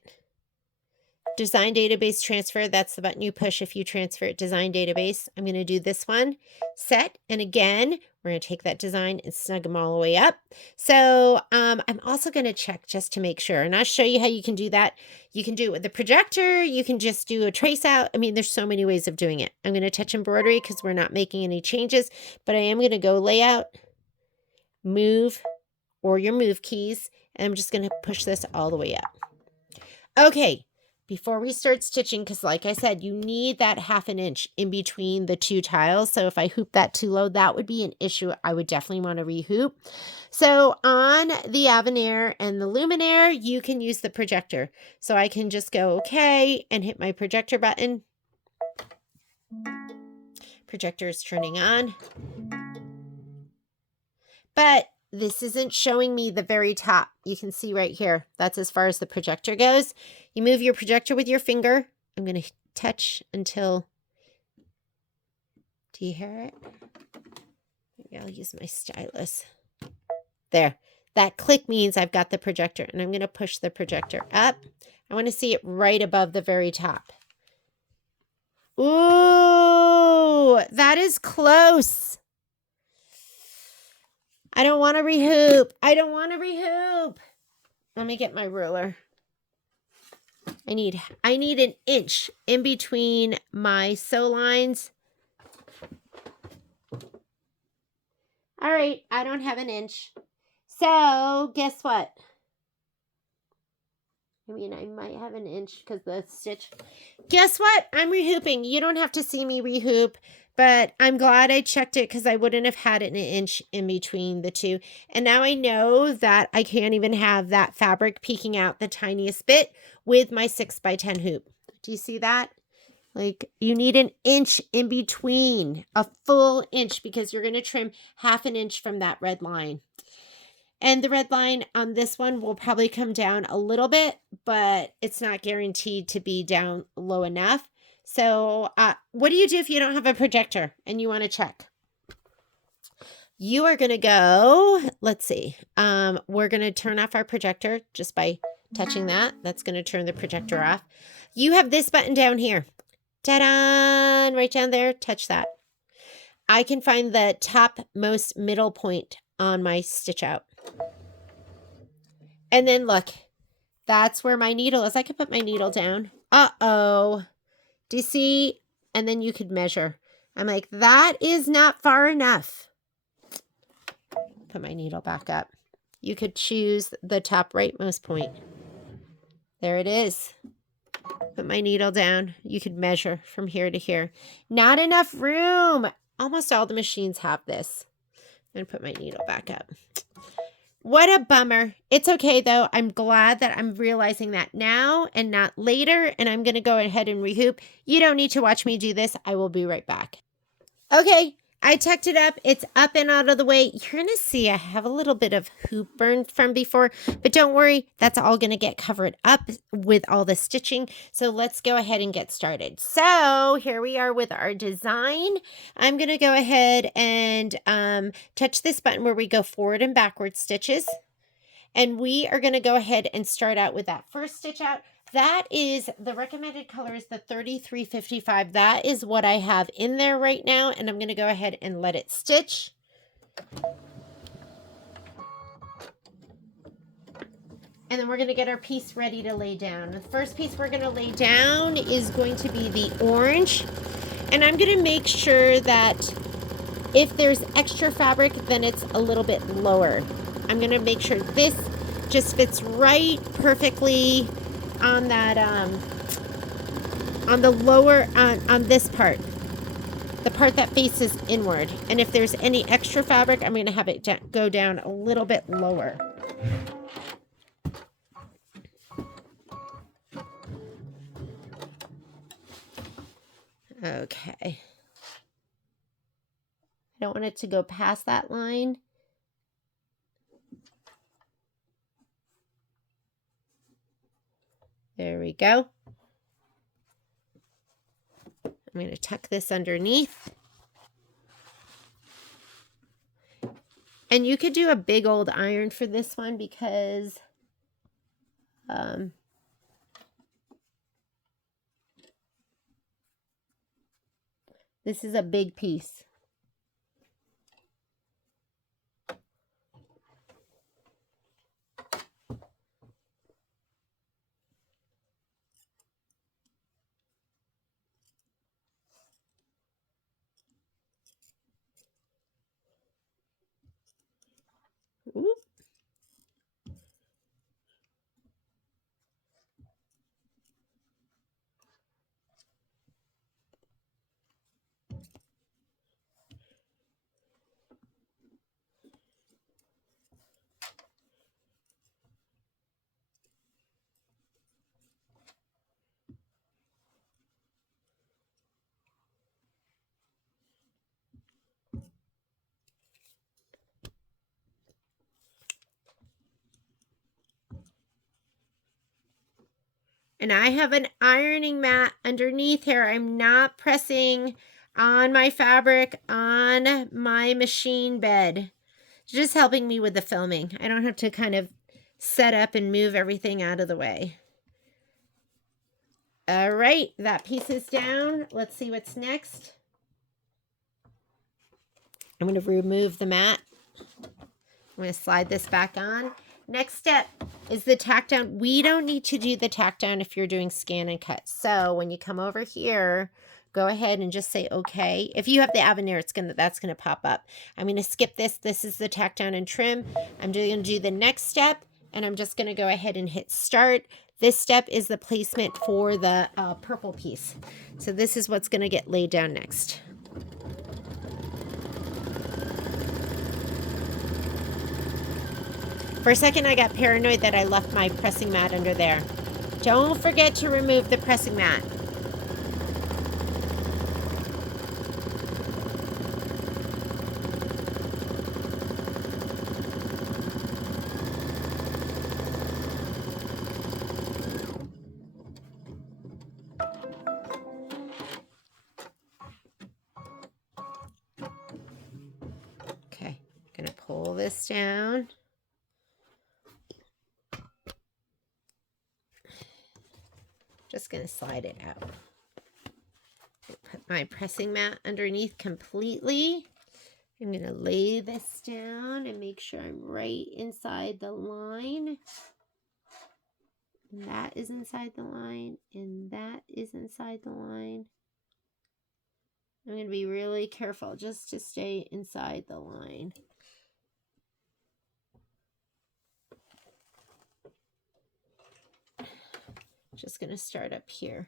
design database transfer. That's the button you push if you transfer it. Design database. I'm going to do this one. Set. And again, we're going to take that design and snug them all the way up. So I'm also going to check just to make sure. And I'll show you how you can do that. You can do it with the projector. You can just do a trace out. I mean, there's so many ways of doing it. I'm going to touch embroidery because we're not making any changes. But I am going to go layout, move, or your move keys. And I'm just going to push this all the way up. Okay. Before we start stitching, because like I said, you need that 1/2 inch in between the two tiles. So if I hoop that too low, that would be an issue. I would definitely want to rehoop. So on the Aveneer and the Luminaire, you can use the projector. So I can just go okay and hit my projector button. Projector is turning on. But this isn't showing me the very top. You can see right here. That's as far as the projector goes. You move your projector with your finger. I'm going to touch until... Do you hear it? Maybe I'll use my stylus. There. That click means I've got the projector. And I'm going to push the projector up. I want to see it right above the very top. Ooh, that is close. I don't want to rehoop. I don't want to rehoop. Let me get my ruler. I need an inch in between my sew lines. All right, I don't have an inch. So guess what? I mean, I might have an inch because the stitch. Guess what? I'm rehooping. You don't have to see me rehoop. But I'm glad I checked it because I wouldn't have had it an inch in between the two. And now I know that I can't even have that fabric peeking out the tiniest bit with my 6x10 hoop. Do you see that? Like, you need an inch in between, a full inch, because you're going to trim 1/2 inch from that red line. And the red line on this one will probably come down a little bit, but it's not guaranteed to be down low enough. So what do you do if you don't have a projector and you want to check? You are going to go, let's see, we're going to turn off our projector just by touching that. That's going to turn the projector off. You have this button down here. Ta-da! Right down there, touch that. I can find the topmost middle point on my stitch out. And then look, that's where my needle is. I could put my needle down. Uh-oh. Do you see? And then you could measure. I'm like, that is not far enough. Put my needle back up. You could choose the top rightmost point. There it is. Put my needle down. You could measure from here to here. Not enough room. Almost all the machines have this. I'm going to put my needle back up. What a bummer. It's okay, though. I'm glad that I'm realizing that now and not later, and I'm going to go ahead and rehoop. You don't need to watch me do this. I will be right back. Okay, I tucked it up. It's up and out of the way. You're going to see I have a little bit of hoop burn from before, but don't worry. That's all going to get covered up with all the stitching. So let's go ahead and get started. So here we are with our design. I'm going to go ahead and touch this button where we go forward and backward stitches. And we are going to go ahead and start out with that first stitch out. That is, the recommended color is the 3355. That is what I have in there right now. And I'm going to go ahead and let it stitch. And then we're going to get our piece ready to lay down. The first piece we're going to lay down is going to be the orange. And I'm going to make sure that if there's extra fabric, then it's a little bit lower. I'm going to make sure this just fits right perfectly on that, on the lower, on this part, the part that faces inward. And if there's any extra fabric, I'm going to have it go down a little bit lower. Okay. I don't want it to go past that line. There we go. I'm going to tuck this underneath. And you could do a big old iron for this one because this is a big piece. Ooh. And I have an ironing mat underneath here. I'm not pressing on my fabric on my machine bed. It's just helping me with the filming. I don't have to kind of set up and move everything out of the way. All right, that piece is down. Let's see what's next. I'm going to remove the mat. I'm going to slide this back on. Next step is the tack down. We don't need to do the tack down if you're doing scan and cut. So when you come over here, go ahead and just say okay. If you have the Aveneer, that's gonna pop up. I'm gonna skip this. This is the tack down and trim. I'm gonna do the next step, and I'm just gonna go ahead and hit start. This step is the placement for the purple piece. So this is what's gonna get laid down next. For a second, I got paranoid that I left my pressing mat under there. Don't forget to remove the pressing mat. pull this down. Just going to slide it out. Put my pressing mat underneath completely. I'm going to lay this down and make sure I'm right inside the line. And that is inside the line, and that is inside the line. I'm going to be really careful just to stay inside the line. Just going to start up here.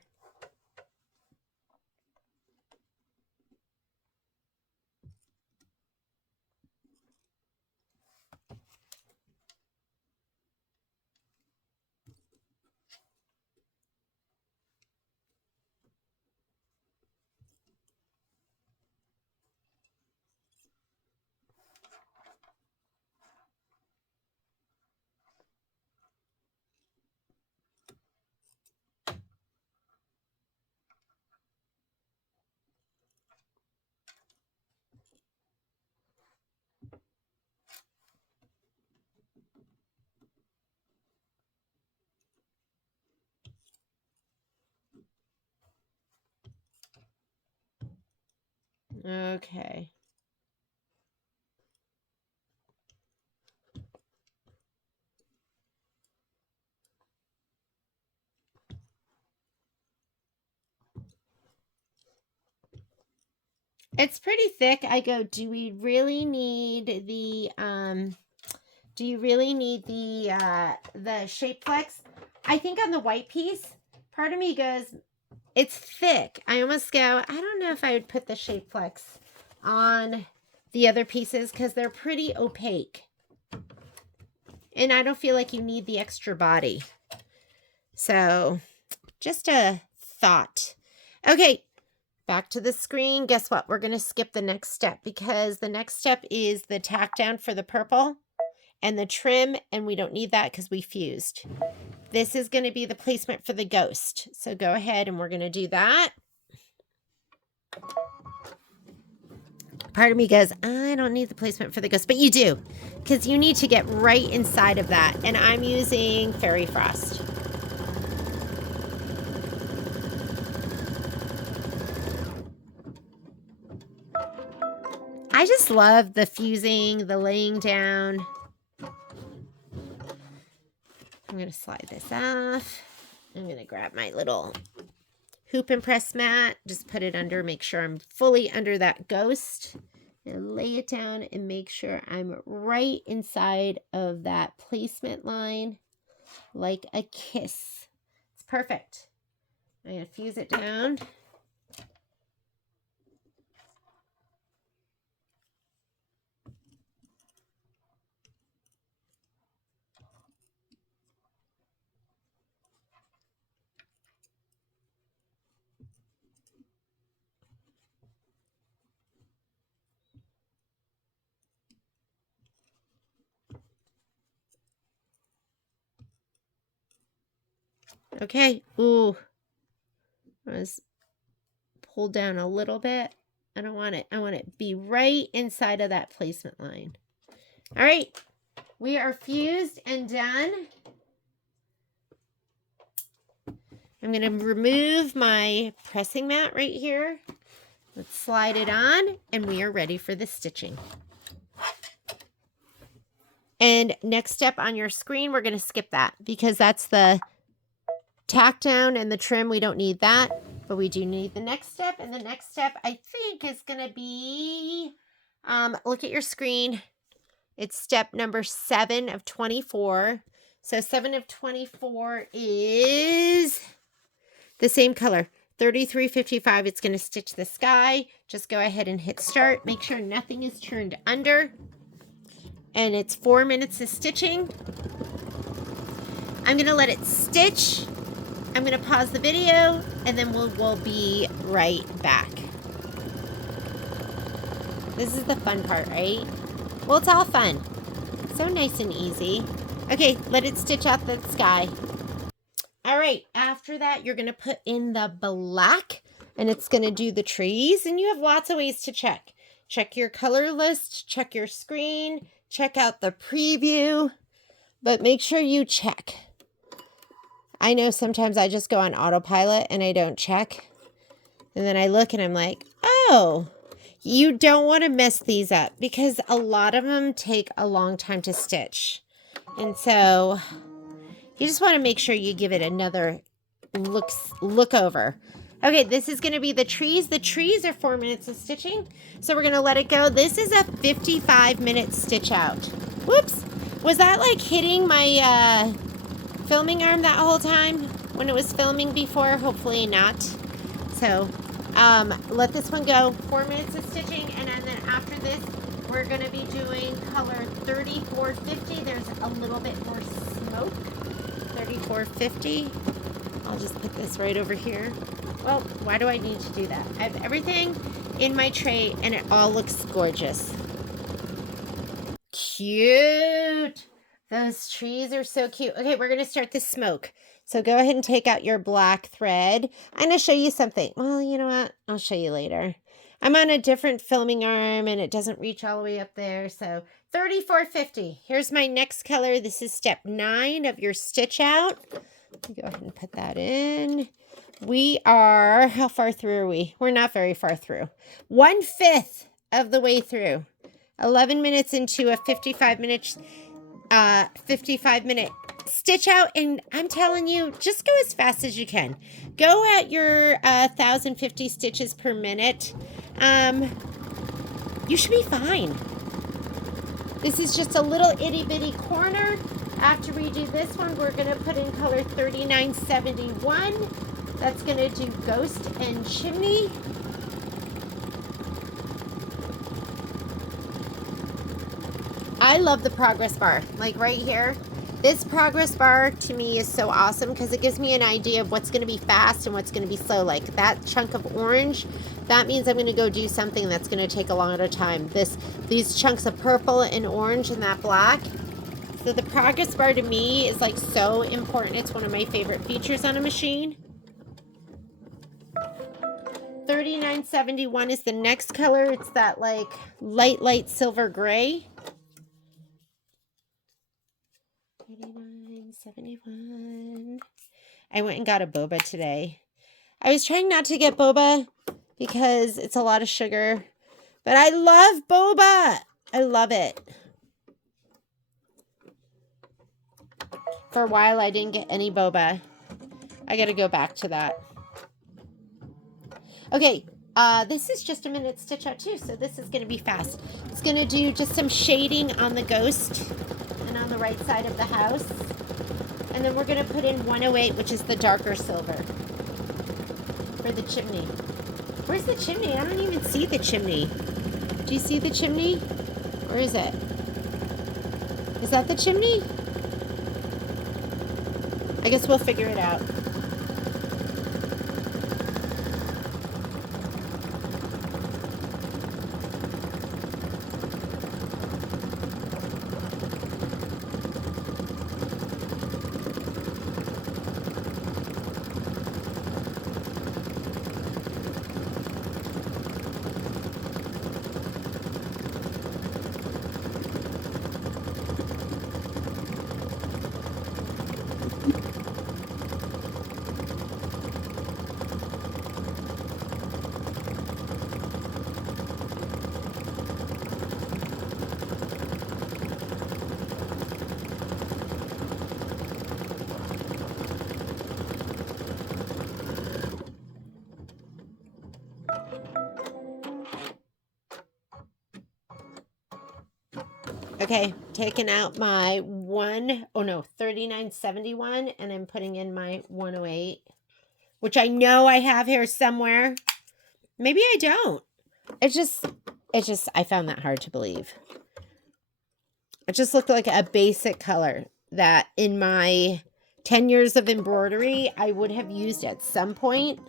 Okay. It's pretty thick. I go, do we really need the shape flex? I think on the white piece, part of me goes, it's thick. I almost go, I don't know if I would put the shape flex on the other pieces because they're pretty opaque. And I don't feel like you need the extra body. So, just a thought. Okay. Back to the screen. Guess what? We're going to skip the next step because the next step is the tack down for the purple and the trim, and we don't need that because we fused. This is going to be the placement for the ghost. So go ahead and we're going to do that. Part of me goes, I don't need the placement for the ghost, but you do because you need to get right inside of that. And I'm using Fairy Frost. I just love the fusing, the laying down. I'm going to slide this off. I'm going to grab my little hoop and press mat. Just put it under, make sure I'm fully under that ghost. And lay it down and make sure I'm right inside of that placement line like a kiss. It's perfect. I'm going to fuse it down. Okay. Ooh. I was pulled down a little bit. I don't want it. I want it to be right inside of that placement line. All right. We are fused and done. I'm going to remove my pressing mat right here. Let's slide it on and we are ready for the stitching. And next step on your screen, we're going to skip that because that's the tack down and the trim. We don't need that, but we do need the next step. And the next step I think is going to be, look at your screen. It's step number 7 of 24. So 7 of 24 is the same color, 3355. It's going to stitch the sky. Just go ahead and hit start. Make sure nothing is turned under. And it's 4 minutes of stitching. I'm going to let it stitch. I'm going to pause the video and then we'll be right back. This is the fun part, right? Well, it's all fun. So nice and easy. Okay, let it stitch out the sky. All right, after that, you're going to put in the black and it's going to do the trees. And you have lots of ways to check. Check your color list, check your screen, check out the preview, but make sure you check. I know sometimes I just go on autopilot and I don't check. And then I look and I'm like, oh, you don't want to mess these up because a lot of them take a long time to stitch. And so you just want to make sure you give it another look over. Okay, this is going to be the trees. The trees are 4 minutes of stitching. So we're going to let it go. This is a 55-minute stitch out. Whoops. Was that like hitting my filming arm that whole time when it was filming before? Hopefully not. So let this one go. 4 minutes of stitching, and then after this we're going to be doing color 3450. There's a little bit more smoke. 3450. I'll just put this right over here. Well, why do I need to do that? I have everything in my tray and it all looks gorgeous. Cute. Those trees are so cute. Okay, we're going to start the smoke. So go ahead and take out your black thread. I'm going to show you something. Well, you know what? I'll show you later. I'm on a different filming arm and it doesn't reach all the way up there. So 3450. Here's my next color. This is step 9 of your stitch out. Go ahead and put that in. We are, how far through are we? We're not very far through. 1/5 of the way through. 11 minutes into a 55-minute stitch out, and I'm telling you, just go as fast as you can. Go at your 1,050 stitches per minute. You should be fine. This is just a little itty-bitty corner. After we do this one, we're going to put in color 3971. That's going to do Ghost and Chimney. I love the progress bar, like right here. This progress bar to me is so awesome because it gives me an idea of what's going to be fast and what's going to be slow. Like that chunk of orange, that means I'm going to go do something that's going to take a longer time. These chunks of purple and orange and that black. So the progress bar to me is like so important. It's one of my favorite features on a machine. 3971 is the next color. It's that like light silver gray. 3971. I went and got a boba today. I was trying not to get boba because it's a lot of sugar, but I love boba. I love it. For a while, I didn't get any boba. I got to go back to that. Okay, this is just a minute stitch out too, so this is going to be fast. It's going to do just some shading on the ghost and on the right side of the house. And then we're going to put in 108, which is the darker silver for the chimney. Where's the chimney? I don't even see the chimney. Do you see the chimney? Where is it? Is that the chimney? I guess we'll figure it out. Okay, taking out my 3971, and I'm putting in my 108, which I know I have here somewhere. Maybe I don't. I found that hard to believe. It just looked like a basic color that in my 10 years of embroidery, I would have used at some point.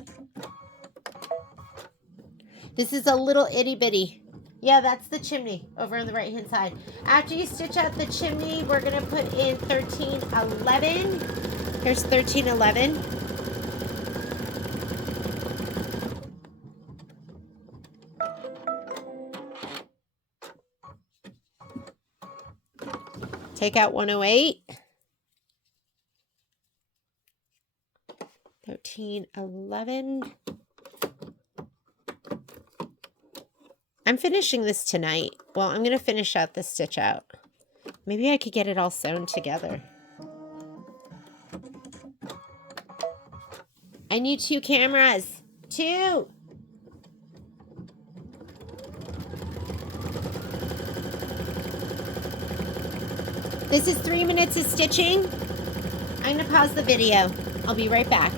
This is a little itty bitty. Yeah, that's the chimney over on the right hand side. After you stitch out the chimney, we're going to put in 1311. Here's 1311. take out 108. 13, 11. I'm finishing this tonight. Well, I'm going to finish out this stitch out. Maybe I could get it all sewn together. I need 2 cameras. 2. This is 3 minutes of stitching. I'm going to pause the video. I'll be right back.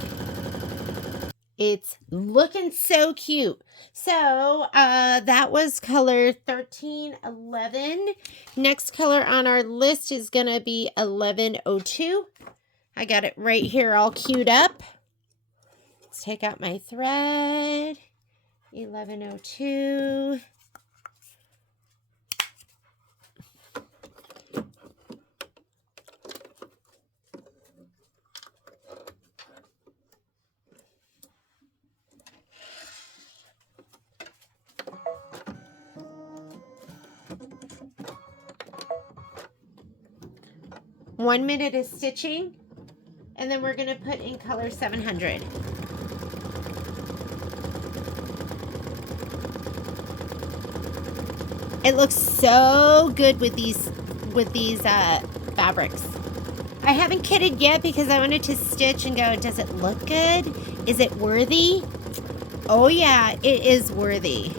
It's looking so cute. So that was color 13, 11. Next color on our list is going to be 1102. I got it right here all queued up. Let's take out my thread. 1102. One minute of stitching, and then we're going to put in color 700. It looks so good with these fabrics. I haven't kitted yet because I wanted to stitch and go, does it look good? Is it worthy? Oh yeah, it is worthy.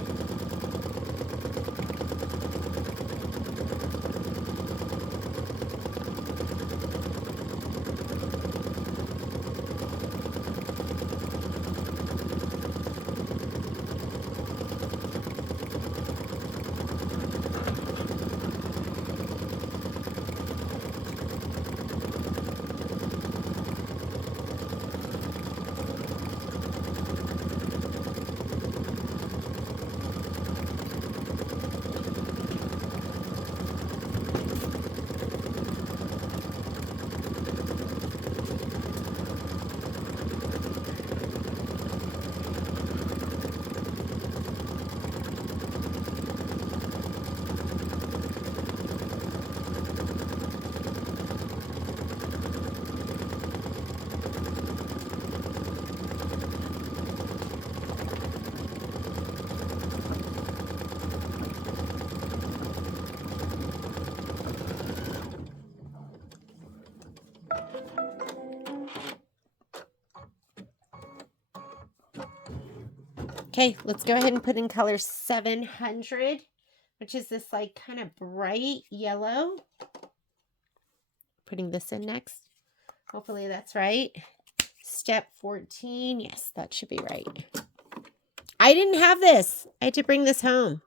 Okay, let's go ahead and put in color 700, which is this like kind of bright yellow. Putting this in next. Hopefully that's right. Step 14. Yes, that should be right. I didn't have this. I had to bring this home.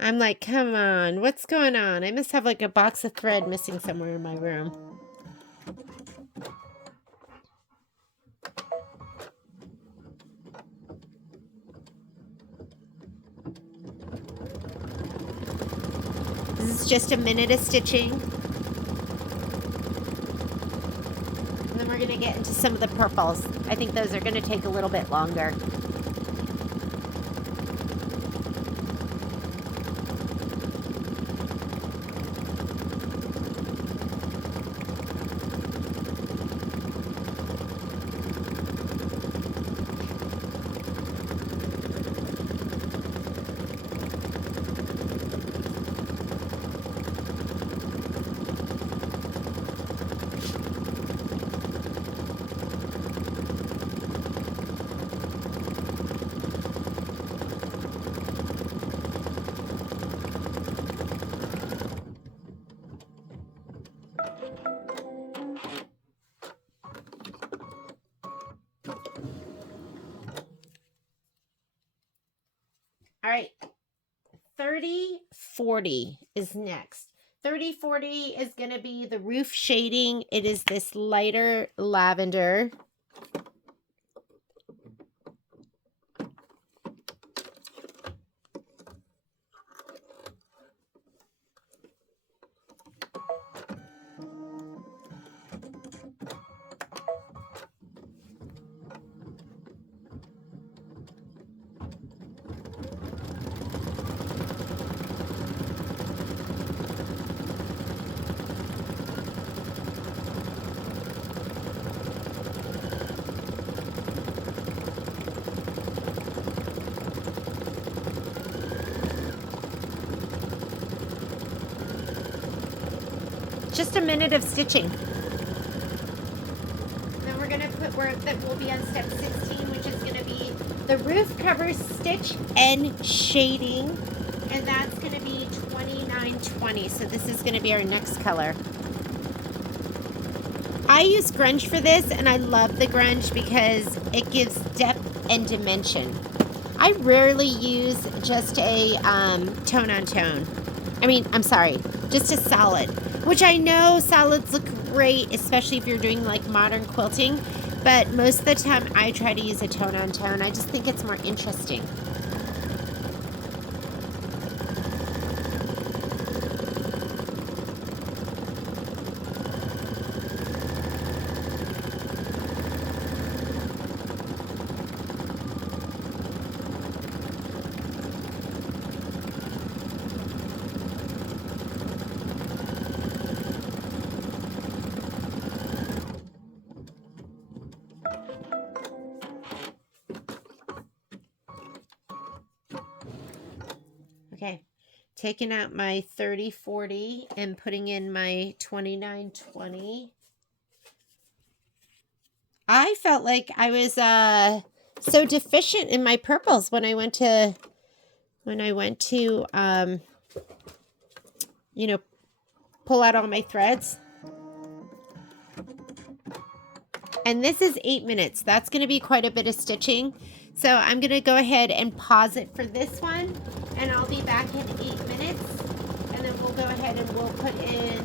I'm like, come on, what's going on? I must have like a box of thread missing somewhere in my room. This is just a minute of stitching. And then we're going to get into some of the purples. I think those are going to take a little bit longer. All right, 3040 is next. 3040 is going to be the roof shading. It is this lighter lavender. just a minute of stitching. Then we're going to put where that will be on step 16, which is going to be the roof cover stitch and shading. And that's going to be 2920. So this is going to be our next color. I use grunge for this, and I love the grunge because it gives depth and dimension. I rarely use just a tone on tone. I mean, I'm sorry, just a solid, which I know solids look great, especially if you're doing like modern quilting, but most of the time I try to use a tone on tone. I just think it's more interesting. Okay, taking out my 30-40 and putting in my 29-20. I felt like I was so deficient in my purples when I went to you know, pull out all my threads. And this is 8 minutes. That's going to be quite a bit of stitching. So I'm going to go ahead and pause it for this one, and I'll be back in 8 minutes, and then we'll go ahead and we'll put in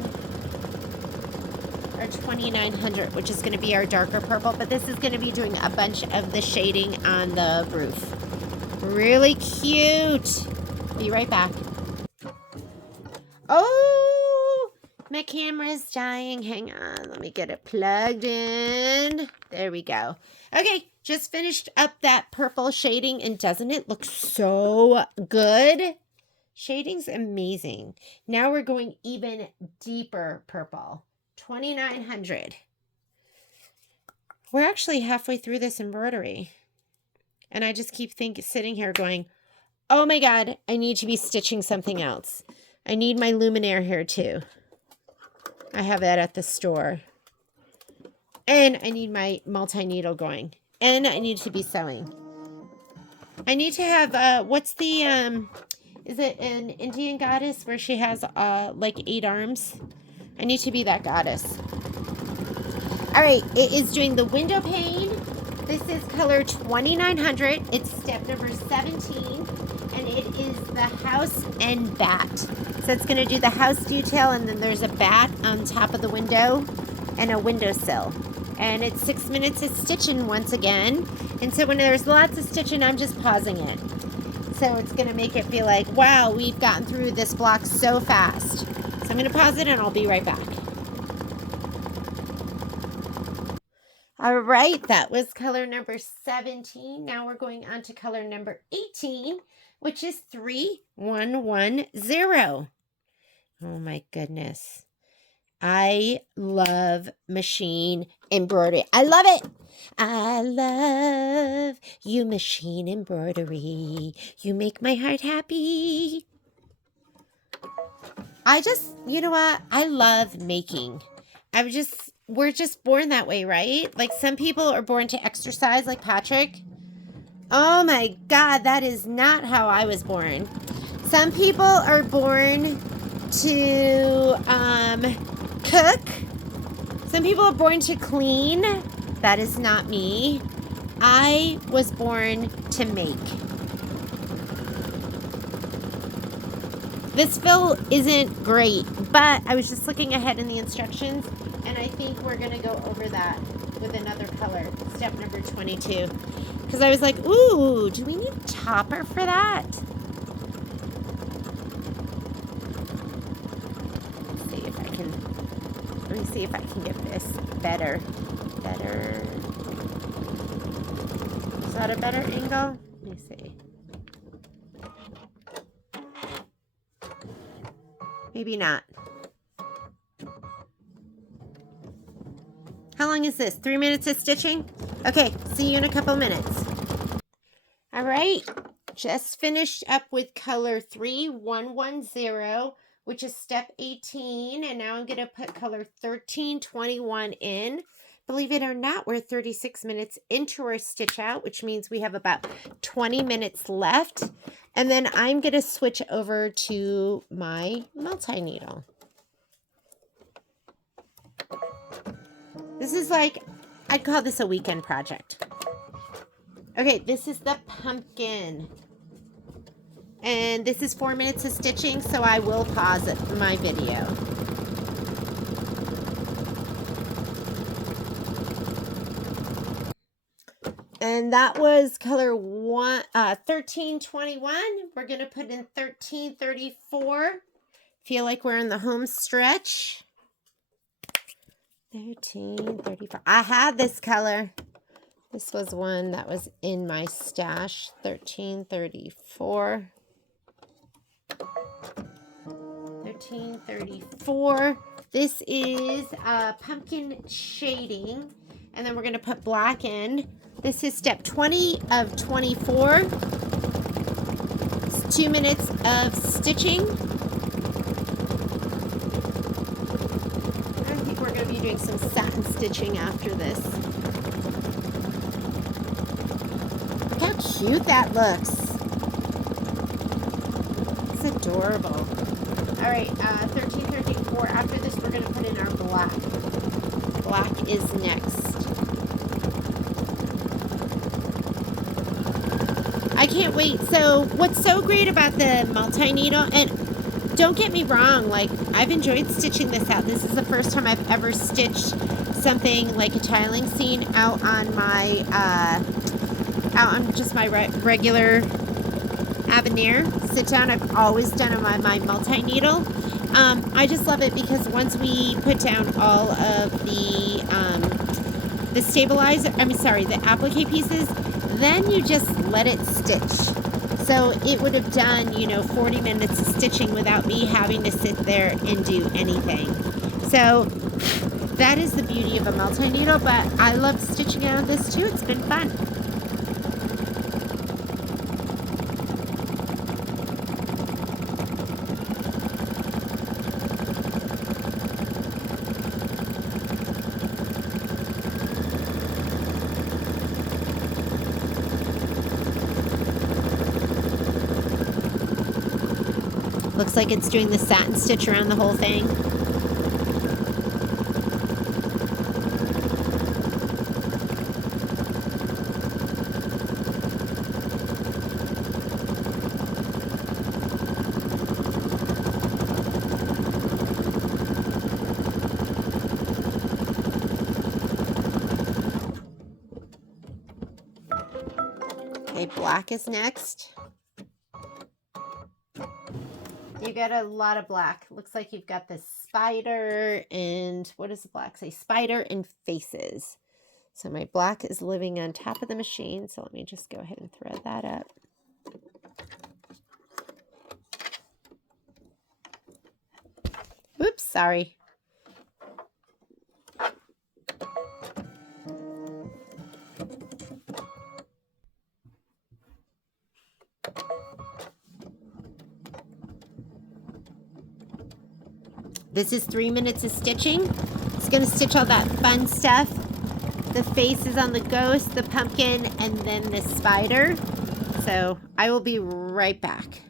our 2900, which is going to be our darker purple, but this is going to be doing a bunch of the shading on the roof. Really cute. Be right back. Oh, my camera's dying. Hang on, let me get it plugged in. There we go. Okay, just finished up that purple shading, and doesn't it look so good? Shading's amazing. Now we're going even deeper purple. 2900. We're actually halfway through this embroidery, and I just keep sitting here going, oh my God, I need to be stitching something else. I need my Luminaire here too. I have that at the store. And I need my multi-needle going. And I need to be sewing. I need to have, what's the, is it an Indian goddess where she has, like 8 arms? I need to be that goddess. All right, it is doing the window pane. This is color 2900. It's step number 17. And it is the house and bat. So it's going to do the house detail, and then there's a bat on top of the window and a windowsill. And it's 6 minutes of stitching once again. And so when there's lots of stitching, I'm just pausing it. So it's going to make it feel like, wow, we've gotten through this block so fast. So I'm going to pause it, and I'll be right back. All right, that was color number 17. Now we're going on to color number 18, which is 3110. Oh my goodness. I love machine embroidery. I love it. I love you, machine embroidery. You make my heart happy. You know what? I love making. We're just born that way, right? Like some people are born to exercise like Patrick. Oh my God, that is not how I was born. Some people are born to cook. Some people are born to clean. That is not me. I was born to make. This fill isn't great, but I was just looking ahead in the instructions, and I think we're going to go over that with another color, step number 22. Because I was like, ooh, do we need a topper for that? Let me see if I can get this better. Is that a better angle? Let me see. Maybe not. How long is this? 3 minutes of stitching? Okay, see you in a couple minutes. All right, just finished up with color 3110, which is step 18. And now I'm going to put color 1321 in. Believe it or not, we're 36 minutes into our stitch out, which means we have about 20 minutes left. And then I'm going to switch over to my multi-needle. This is like, I'd call this a weekend project. Okay, this is the pumpkin. And this is 4 minutes of stitching, so I will pause my video. And that was color 1321. We're going to put in 1334. Feel like we're in the home stretch. 1334. I had this color. This was one that was in my stash. 1334. 1334. This is pumpkin shading. And then we're going to put black in. This is step 20 of 24. It's 2 minutes of stitching. I think we're going to be doing some satin stitching after this. Look how cute that looks. It's adorable. All right, 1334. After this, we're going to put in our black. Black is next. I can't wait. So what's so great about the multi-needle, and don't get me wrong, like I've enjoyed stitching this out. This is the first time I've ever stitched something like a tiling scene out on my just my regular Aveneer sit down. I've always done it on my multi-needle. I just love it because once we put down all of the stabilizer, the applique pieces, then you just let it stitch. So it would have done, 40 minutes of stitching without me having to sit there and do anything. So that is the beauty of a multi-needle, but I love stitching out of this too. It's been fun. Looks like it's doing the satin stitch around the whole thing. Okay, black is next. You got a lot of black. Looks like you've got the spider and what does the black say? Spider and faces. So my black is living on top of the machine. So let me just go ahead and thread that up. Oops, sorry. This is 3 minutes of stitching. It's going to stitch all that fun stuff. The faces on the ghost, the pumpkin, and then the spider. So I will be right back.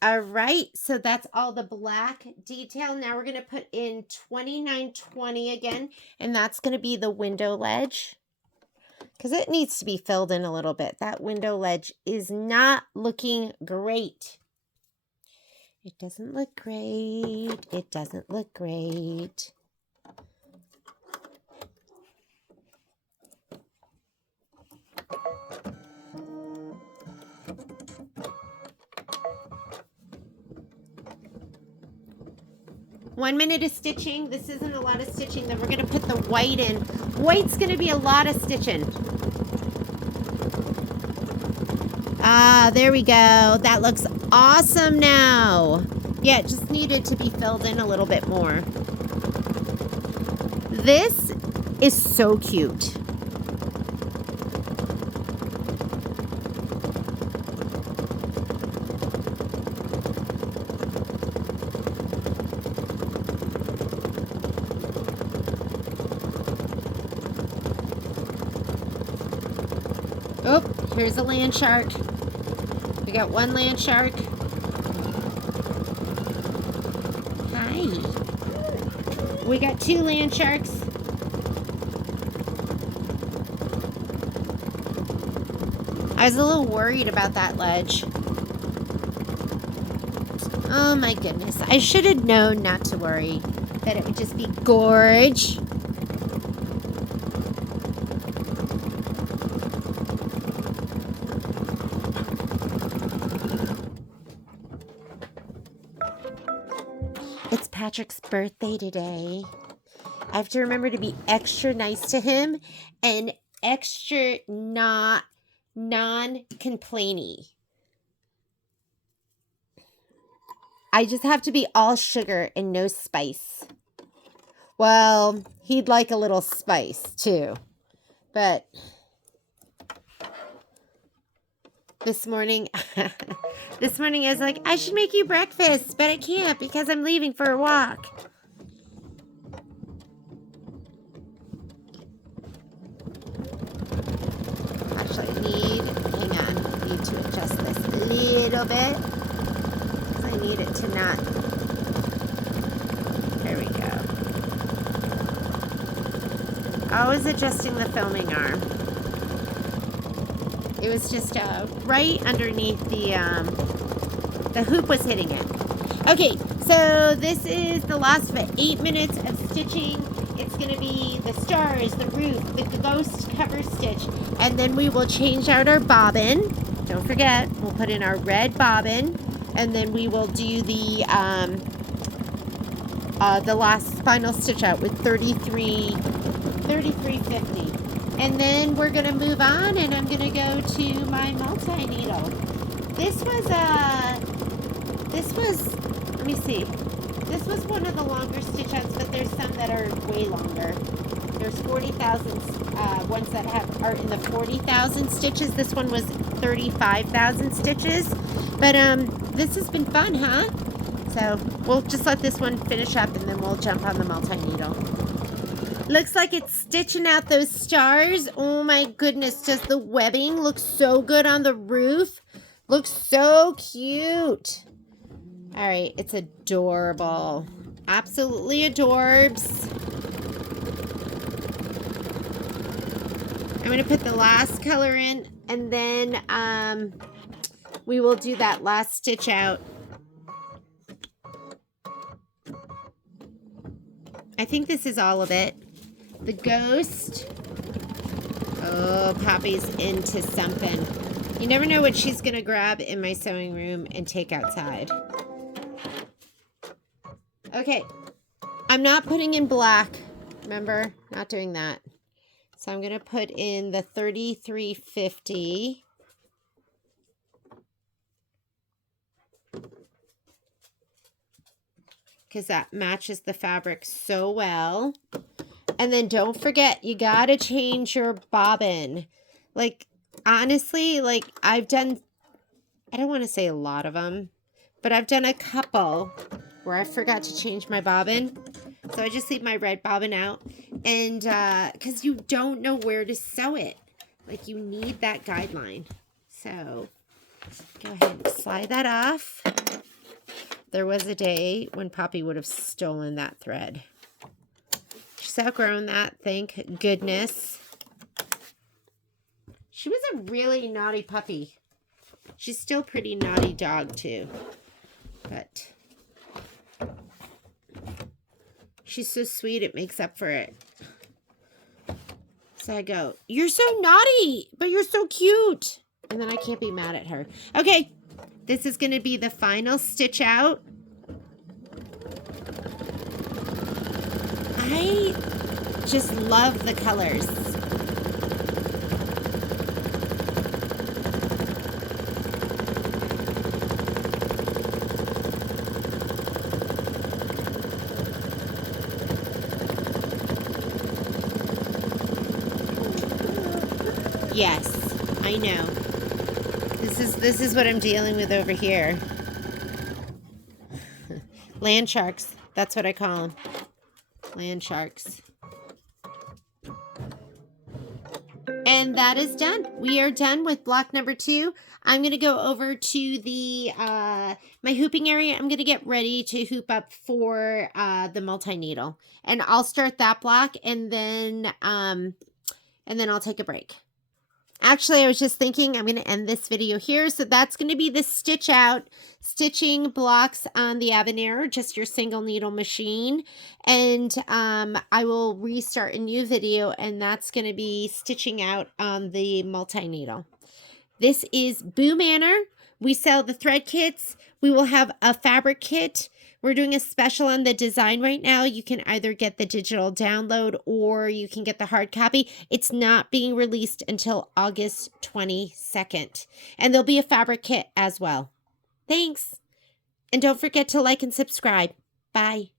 All right, so that's all the black detail. Now we're going to put in 2920 again, and that's going to be the window ledge because it needs to be filled in a little bit. That window ledge is not looking great. It doesn't look great. It doesn't look great. One minute of stitching. This isn't a lot of stitching. Then we're going to put the white in. White's going to be a lot of stitching. Ah, there we go. That looks awesome now. Yeah, it just needed to be filled in a little bit more. This is so cute. Oh, here's a land shark. We got one land shark. Hi. We got two land sharks. I was a little worried about that ledge. Oh my goodness. I should have known not to worry. That it would just be gorge. It's Patrick's birthday today. I have to remember to be extra nice to him and extra non-complainy. I just have to be all sugar and no spice. Well, he'd like a little spice too. But this morning, I was like, I should make you breakfast, but I can't because I'm leaving for a walk. Actually, hang on, I need to adjust this a little bit. Because I need it to not, there we go. Always adjusting the filming arm. It was just right underneath the hoop was hitting it. Okay, so this is the last of 8 minutes of stitching. It's going to be the stars, the roof, the ghost cover stitch, and then we will change out our bobbin. Don't forget, we'll put in our red bobbin, and then we will do the last final stitch out with 33.50. And then we're going to move on, and I'm going to go to my multi-needle. This was, let me see. This was one of the longer stitch outs, but there's some that are way longer. There's 40,000 ones that are in the 40,000 stitches. This one was 35,000 stitches. But this has been fun, huh? So we'll just let this one finish up, and then we'll jump on the multi-needle. Looks like it's stitching out those stars. Oh my goodness, does the webbing look so good on the roof? Looks so cute. All right, it's adorable. Absolutely adorbs. I'm going to put the last color in, and then we will do that last stitch out. I think this is all of it. The ghost. Oh, Poppy's into something. You never know what she's going to grab in my sewing room and take outside. Okay. I'm not putting in black. Remember? Not doing that. So I'm going to put in the 33.50. Because that matches the fabric so well. And then don't forget, you got to change your bobbin. Like, honestly, like I've done, I don't want to say a lot of them, but I've done a couple where I forgot to change my bobbin. So I just leave my red bobbin out. And because you don't know where to sew it. Like, you need that guideline. So go ahead and slide that off. There was a day when Poppy would have stolen that thread. She's outgrown that, thank goodness. She was a really naughty puppy. She's still a pretty naughty dog too. But she's so sweet, it makes up for it. So I go, you're so naughty, but you're so cute. And then I can't be mad at her. Okay, this is going to be the final stitch out. I just love the colors. Yes, I know. This is what I'm dealing with over here. Land sharks. That's what I call them. Land sharks. And And that is done. We are done with block number 2. I'm going to go over to the my hooping area. I'm going to get ready to hoop up for the multi-needle. And I'll start that block, and then I'll take a break. Actually, I was just thinking I'm going to end this video here. So that's going to be the stitching blocks on the Aveneer, just your single needle machine. And I will restart a new video, and that's going to be stitching out on the multi-needle. This is Manor. We sell the thread kits. We will have a fabric kit. We're doing a special on the design right now. You can either get the digital download or you can get the hard copy. It's not being released until August 22nd. And there'll be a fabric kit as well. Thanks. And don't forget to like and subscribe. Bye.